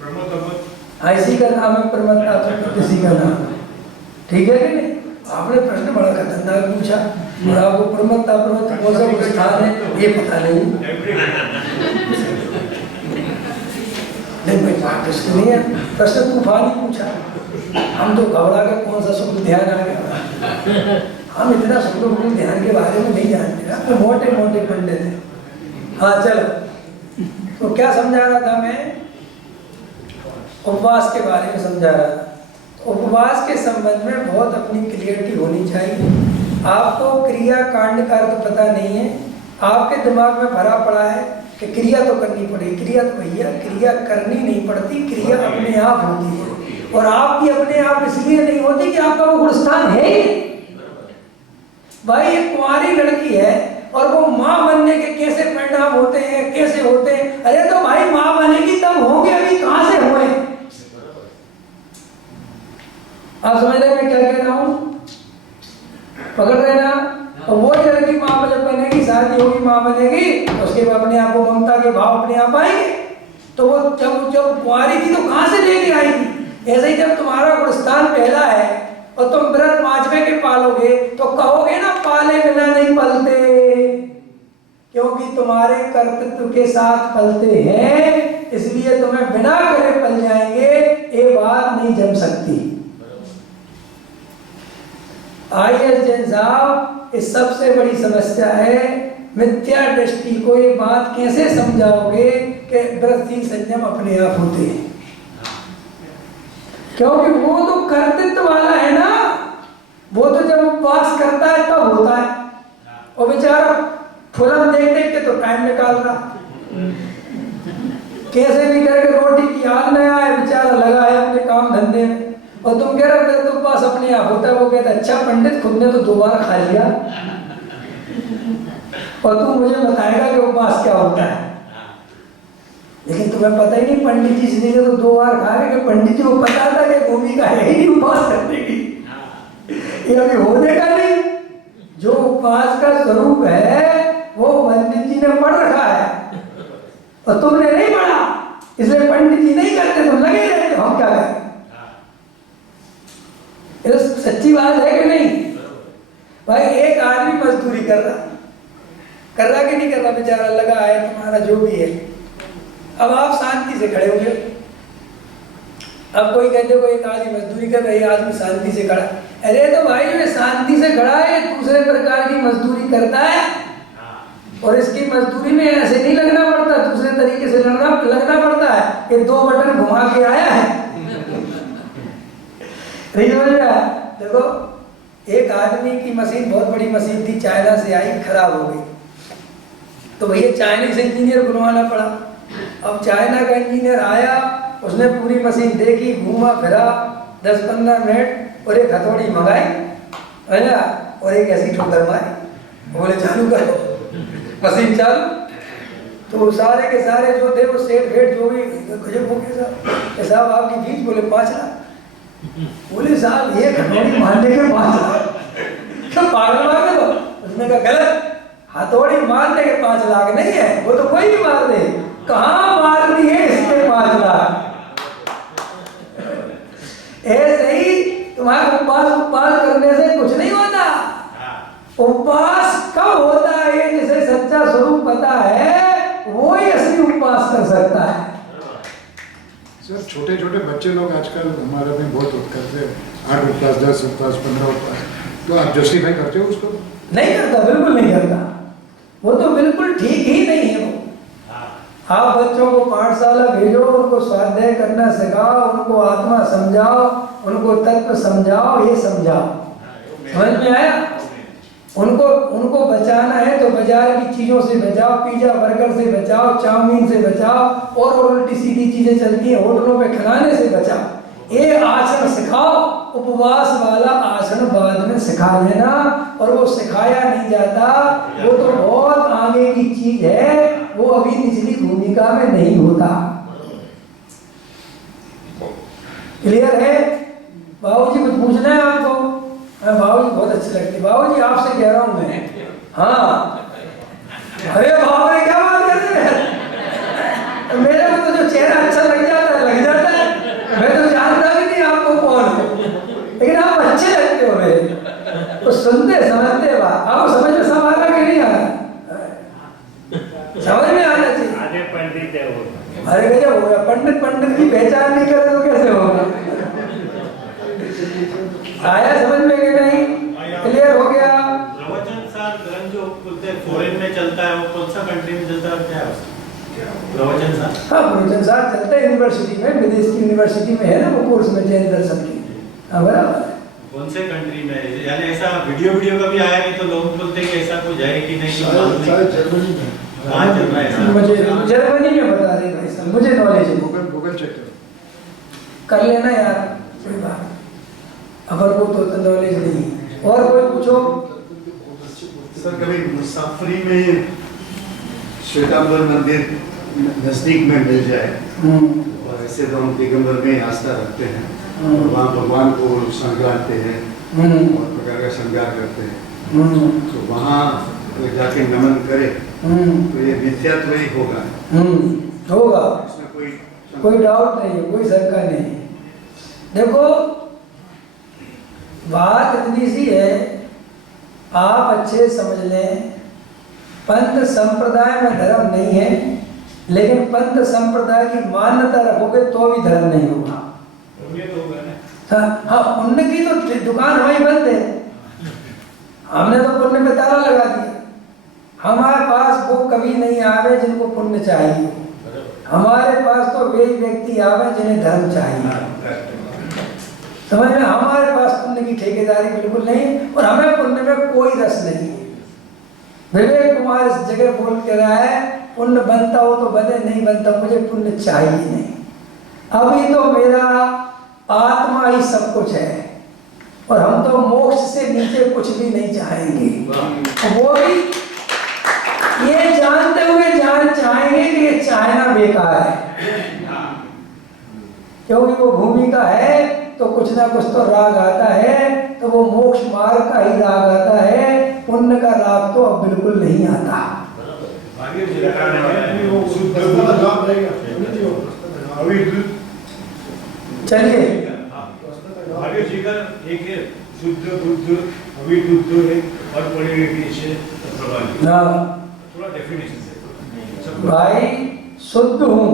प्रमोद इसी का नाम है परमत आत्मा, किसी का नाम है, ठीक है कि नहीं? आपने प्रश्न बड़ा खतरनाक पूछा और आपको प्रमत अपरमत कौन सा स्थान है ये पता नहीं। नहीं भाई प्रश्न नहीं है, प्रश्न तूफानी पूछा। हम तो घबरा के कौन सा शुक्ल ध्यान आ गया, हम इतना शुक्ल ध्यान के बारे में नहीं जानते, अपने मोटे मोटे पंडित हैं। हाँ चलो, तो क्या समझा रहा था मैं? उपवास के बारे में समझा रहा था। तो उपवास के संबंध में बहुत अपनी क्लियरिटी होनी चाहिए। आपको क्रिया कांड का अर्थ पता नहीं है, आपके दिमाग में भरा पड़ा है कि क्रिया तो करनी पड़ेगी। क्रिया तो भैया क्रिया करनी नहीं पड़ती, क्रिया अपने आप होती है। और आपकी अपने आप इसलिए नहीं होती कि आपका वो गुणस्थान है ही। भाई एक कुंवारी लड़की है और वो माँ बनने के कैसे परिणाम होते हैं, कैसे होते हैं? अरे तो भाई माँ बनेगी तब होंगे, अभी कहाँ से हुए? आप समझ रहे मैं क्या कह रहा हूँ? पकड़ रहे ना? और वो लड़की माँ जब बनेगी, शादी होगी, माँ बनेगी, उसके बाद अपने आप को ममता के भाव अपने आप आएंगे। तो वो जब कुंवारी थी तो कहाँ से लेके आएगी? ऐसे ही जब तुम्हारा गुणस्थान पहला है और तुम व्रत 5वें के पालोगे तो कहोगे ना पाले बिना नहीं पलते, क्योंकि तुम्हारे कर्तृत्व के साथ पलते हैं, इसलिए तुम्हें बिना करे पल जाएंगे। ये बात नहीं जम सकती। आइए जैन साहब, इस सबसे बड़ी समस्या है मिथ्या दृष्टि को। ये बात कैसे समझाओगे कि वृत्ति संयम अपने आप होते हैं? क्योंकि वो तो कर्तृत्व वाला है ना, वो तो जब उपवास करता है तब होता है। और बेचारा फिल्म देख देख के तो टाइम निकाल रहा, कैसे भी करके रोटी की आग न आए, बेचारा लगा है अपने काम धंधे में। और तुम कह रहे हो उपवास अपने आप होता है। वो कहता है अच्छा पंडित, खुद ने तो 2 बार खा लिया और तू मुझे बताएगा कि उपवास क्या होता है? लेकिन तुम्हें पता ही नहीं, पंडित जी से तो 2 बार खा गए कि पंडित जी को पता था कि भूमिका है ही नहीं उपवास करने की, ये अभी होने का नहीं। जो उपवास का स्वरूप है वो पंडित जी ने पढ़ रखा है और तुमने नहीं पढ़ा, इसलिए पंडित जी नहीं करते, तुम लगे रहते, हम क्या करें? ये तो सच्ची बात है कि नहीं भाई? एक आदमी मजदूरी कर रहा कि नहीं कर रहा, बेचारा लगा है तुम्हारा जो भी है। अब आप शांति से खड़े होंगे, अब कोई कहते को एक आदमी मजदूरी कर रही है, आदमी शांति से खड़ा, अरे तो भाई ये शांति से खड़ा है, दूसरे प्रकार की मजदूरी करता है और इसकी मजदूरी में ऐसे नहीं लगना पड़ता, दूसरे तरीके से लगना पड़ता है कि 2 बटन घुमा के आया है। नहीं समझ रहा? देखो एक आदमी की मशीन, बहुत बड़ी मशीन थी, चाइना से आई, खराब हो गई, तो भैया चाइनीज इंजीनियर बुलवाना पड़ा। अब चाइना का इंजीनियर आया, उसने पूरी मशीन देखी, घूमा फिरा 10-15 मिनट और एक हथौड़ी मंगाई, है ना, और एक ऐसी ठोकर मारी, बोले चालू करो, मशीन चालू। तो सारे के सारे जो थे वो सेठ वेठ जो भी गजब हो गए, साहब आपकी फीस? बोले 5 लाख। बोले साहब ये हथौड़ी मारने के 5 लाख, क्या पागल मार दो? उसने कहा गलत, हथौड़ी मारने के 5 लाख नहीं है, वो तो कोई भी मार दे, कहाँ मारनी है इसके 5 लाख? ऐसे ही तुम्हारा उपवास करने से कुछ नहीं होता। उपवास कब होता है? जिसे सच्चा स्वरूप पता है वो ही असली उपवास कर सकता है। सर छोटे छोटे बच्चे लोग आजकल हमारे में बहुत करते हैं, 8 उपवास, 10 उपवास, 15 उपवास, तो आप जस्टिफाई करते हो उसको? नहीं करता, बिल्कुल नहीं करता, वो तो बिल्कुल ठीक ही नहीं है। वो आप बच्चों को पाठशाला भेजो, उनको स्वाध्याय करना सिखाओ, उनको आत्मा समझाओ, उनको तत्व समझाओ, ये समझाओ, समझ में आया? उनको बचाना है तो बाजार की चीजों से बचाओ, पिज्जा बर्गर से बचाओ, चाउमीन से बचाओ, और उल्टी सीधी चीजें चलती हैं होटलों पे खिलाने से बचाओ। ये आसन सिखाओ, उपवास वाला आसन बाद में सिखा लेना, और वो सिखाया नहीं जाता, वो तो बहुत आगे की चीज है, वो अभी निचली भूमिका में नहीं होता। क्लियर है? बाबूजी कुछ पूछना है आपको? बाबूजी बहुत अच्छी लगती है, बाबूजी आपसे कह रहा हूं मैं। हाँ, अरे बाप रे क्या बात करते हैं, मेरे को तो जो चेहरा अच्छा लग जाता है, मैं तो जानता भी नहीं आपको कौन हो, लेकिन आप अच्छे लगते हो मेरे, तो सुनते समझते बात। आपको समझ में सब आ रहा कि नहीं आ रहा? समझ में आना चाहिए। आगे पंडित है वो, अरे गजब हो गया, पंडित की पहचान नहीं करे तो कैसे होगा? आया समझ में कि नहीं? क्लियर हो गया? प्रवचन सार ग्रंथ जो बोलते हैं फॉरेन में चलता है, वो कौन सा कंट्री में चलता है, क्या है प्रवचन सार? हाँ, प्रवचन सार चलता है यूनिवर्सिटी में, विदेश की यूनिवर्सिटी में है ना वो कोर्स में, जैन दर्शन की। हाँ बराबर। कौन से कंट्री में? यानी ऐसा वीडियो का भी आया नहीं तो लोग बोलते हैं कि ऐसा कुछ है कि नहीं? जर्मनी में कहाँ चल रहा है? मुझे जर्मनी में बता रहे भाई साहब, मुझे नॉलेज है। गूगल चेक कर लेना यार, कोई बात, अगर वो तो नॉलेज नहीं है। और कोई पूछो। सर कभी मुसाफरी में श्वेतांबर मंदिर नजदीक में मिल जाए, और ऐसे तो हम दिगंबर में आस्था रखते हैं, और वहाँ भगवान को श्रृंगारते हैं और प्रकार का श्रृंगार करते हैं, तो वहाँ जाके नमन करे तो ये मिथ्यात्व ही होगा? होगा, इसमें कोई डाउट नहीं है, कोई शंका नहीं है। देखो बात इतनी सी है, आप अच्छे समझ लें, पंथ संप्रदाय में धर्म नहीं है, लेकिन पंथ संप्रदाय की मान्यता रखोगे तो भी धर्म नहीं होगा। हाँ, पुण्य की तो दुकान हमारी बंद है, हमने तो पुण्य पे ताला लगा दिया। हमारे पास वो कभी नहीं आवे जिनको पुण्य चाहिए, हमारे पास तो वे व्यक्ति आवे जिन्हें धर्म चाहिए। समझ में? हमारे पास पुण्य की ठेकेदारी बिल्कुल नहीं, और हमें पुण्य में कोई रस नहीं है। विवेक कुमार इस जगह बोल के रहा है, पुण्य बनता हो तो बने, नहीं बनता मुझे पुण्य चाहिए नहीं, अभी तो मेरा आत्मा ही सब कुछ है, और हम तो मोक्ष से नीचे कुछ भी नहीं चाहेंगे। वो भी ये जानते हुए चाहेंगे कि ये चाहना बेकार है, क्योंकि वो भूमि का है तो कुछ ना कुछ तो राग आता है, तो वो मोक्ष मार्ग का ही राग आता है, पुण्य का राग तो अब बिल्कुल नहीं आता। चलिए महावीर जी का एक है शुद्ध बुद्ध अविरुद्ध है और थोड़ा डेफिनेशन है भाई, शुद्ध हूँ,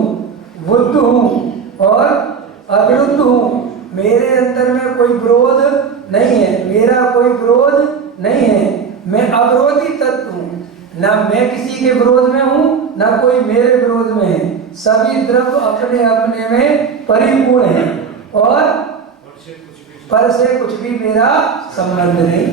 बुद्ध हूँ और अविरुद्ध हूँ। मेरे अंदर में कोई विरोध नहीं है, मेरा कोई विरोध नहीं है, मैं अविरोधी तत्व हूँ। ना मैं किसी के विरोध में हूँ, ना कोई मेरे विरोध में है। सभी द्रव्य अपने अपने में परिपूर्ण है और पर से कुछ भी मेरा संबंध नहीं।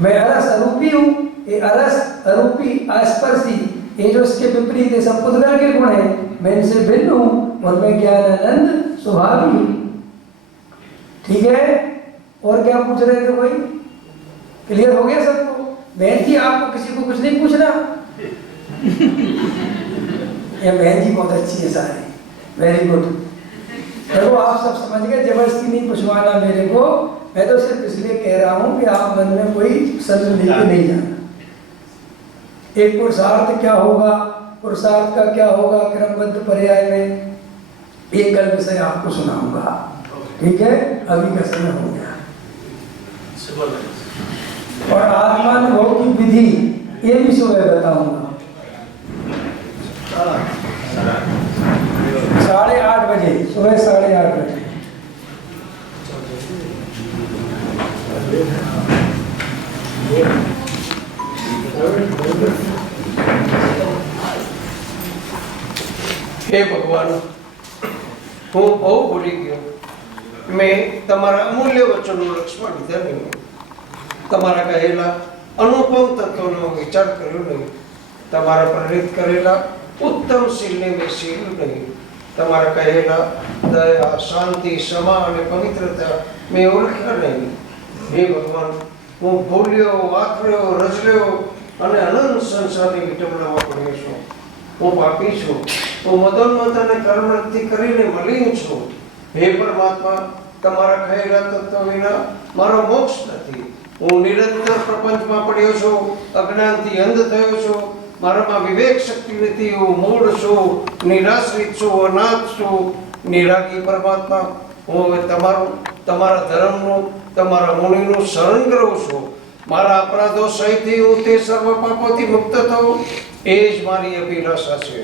मैं अरस अरूपी हूँ। ये अरस अरूपी अस्पर्शी, ये जो इसके विपरीत है, सब पुद्गल के गुण है। मैं इनसे भिन्न हूँ और मैं ज्ञानानंद स्वभावी हूँ। ठीक है, और क्या पूछ रहे थे? कोई क्लियर हो गया सबको? बहन जी, आपको किसी को कुछ नहीं पूछना? ये बहन जी बहुत अच्छी है सारी, वेरी गुड। देखो आप सब समझ गए, जबरदस्ती नहीं पूछवाना मेरे को। मैं तो सिर्फ इसलिए कह रहा हूँ कि आप मन में कोई शब्द लेके नहीं जाना। एक पुरुषार्थ क्या होगा, पुरुषार्थ का क्या होगा क्रमबद्ध पर्याय में, एक कल विषय आपको सुनाऊंगा। ठीक है, अभी का समय हो गया। और आत्मानुभव की विधि ये भी सुबह बताऊंगा 8:30 बजे, सुबह 8:30 बजे। हे भगवान, હું બહુ ભૂલી ગયો। મેં તમારા અમૂલ્ય વચનનું લક્ષ્મણ લીધા નહીં, તમારા કહેલા અનુપમ તત્વોનો વિચાર કર્યો નહીં, તમારા પ્રેરિત કરેલા ઉત્તમ શીલને મેં શીલ્યું નહીં, તમારા કહેલા દયા, શાંતિ, ક્ષમા અને પવિત્રતા મેં ઓળખ્યા નહીં। હે ભગવાન, હું ભૂલ્યો, વાખર્યો, રજલ્યો અને અનંત સંસારની વિટંબણામાં પડ્યો છું। હું પાપી છું, હું મદોન્મત્ત અને કર્મવૃત્તિ કરીને મલિન છું। હે પરમાત્મા, તમારા કહેલા તત્વ વિના મારો મોક્ષ નથી। હું નિરંતર પ્રપંચમાં પડ્યો છું, અજ્ઞાનથી અંધ થયો છું, મારામાં વિવેક શક્તિ નથી। હું મૂળ છું, નિરાશ્રિત છું, અનાથ છું। નિરાગી પરમાત્મા, હું હવે તમારા ધર્મનું, તમારા મુનિનું શરણ કરું છું। મારા અપરાધો સહિતથી હું તે સર્વ પાપોથી મુક્ત થઉં, એ જ મારી અભિલાષા છે।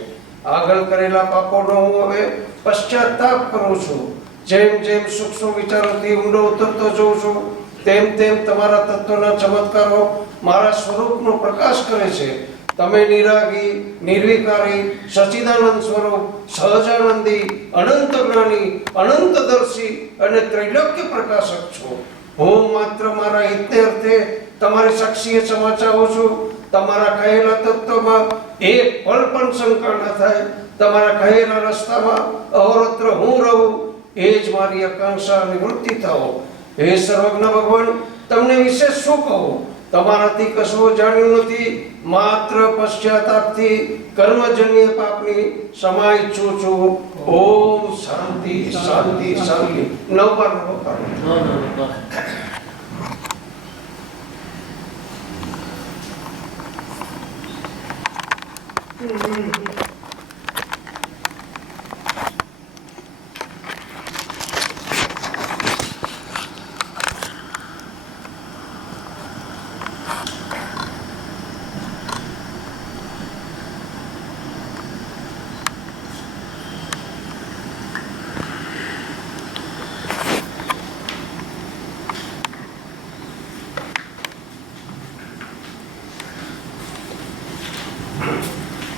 આગળ કરેલા પાપોનો હું હવે પશ્ચાતાપ કરું છું। જેમ જેમ સૂક્ષ્મ વિચારોથી ઊંડો ઉતરતો જઉં છું, તેમ તેમ તમારા તત્વના ચમત્કારો મારા સ્વરૂપનો પ્રકાશ કરે છે। તમે નિરાગી, નિર્વિકારી, સચ્ચિદાનંદ સ્વરૂપ, સહજાનંદી, અનંત જ્ઞાની, અનંતદર્શી અને ત્રૈલોક્ય પ્રકાશક છો। હું માત્ર મારા હિતને અર્થે તમારી સાક્ષીએ ક્ષમા ચાહું છું। તમારા કહેલા તત્વમાં એક પળ પણ શંકા ન થાય। તમારા કહેલા રસ્તામાં અહોરાત્ર હું રહું, એ જ મારી આકાંક્ષા નિવૃત્તિ થાઓ। હે સર્વજ્ઞ ભગવાન, તમને વિશે શું કહું? તમારાથી કશું જાણ્યું નથી, માત્ર પશ્ચાતાપથી કર્મજન્ય પાપની ક્ષમા ઈચ્છું છું। ઓમ શાંતિ શાંતિ શાંતિ। 9 બાર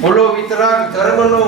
બોલો વિતરાગ ધર્મનો,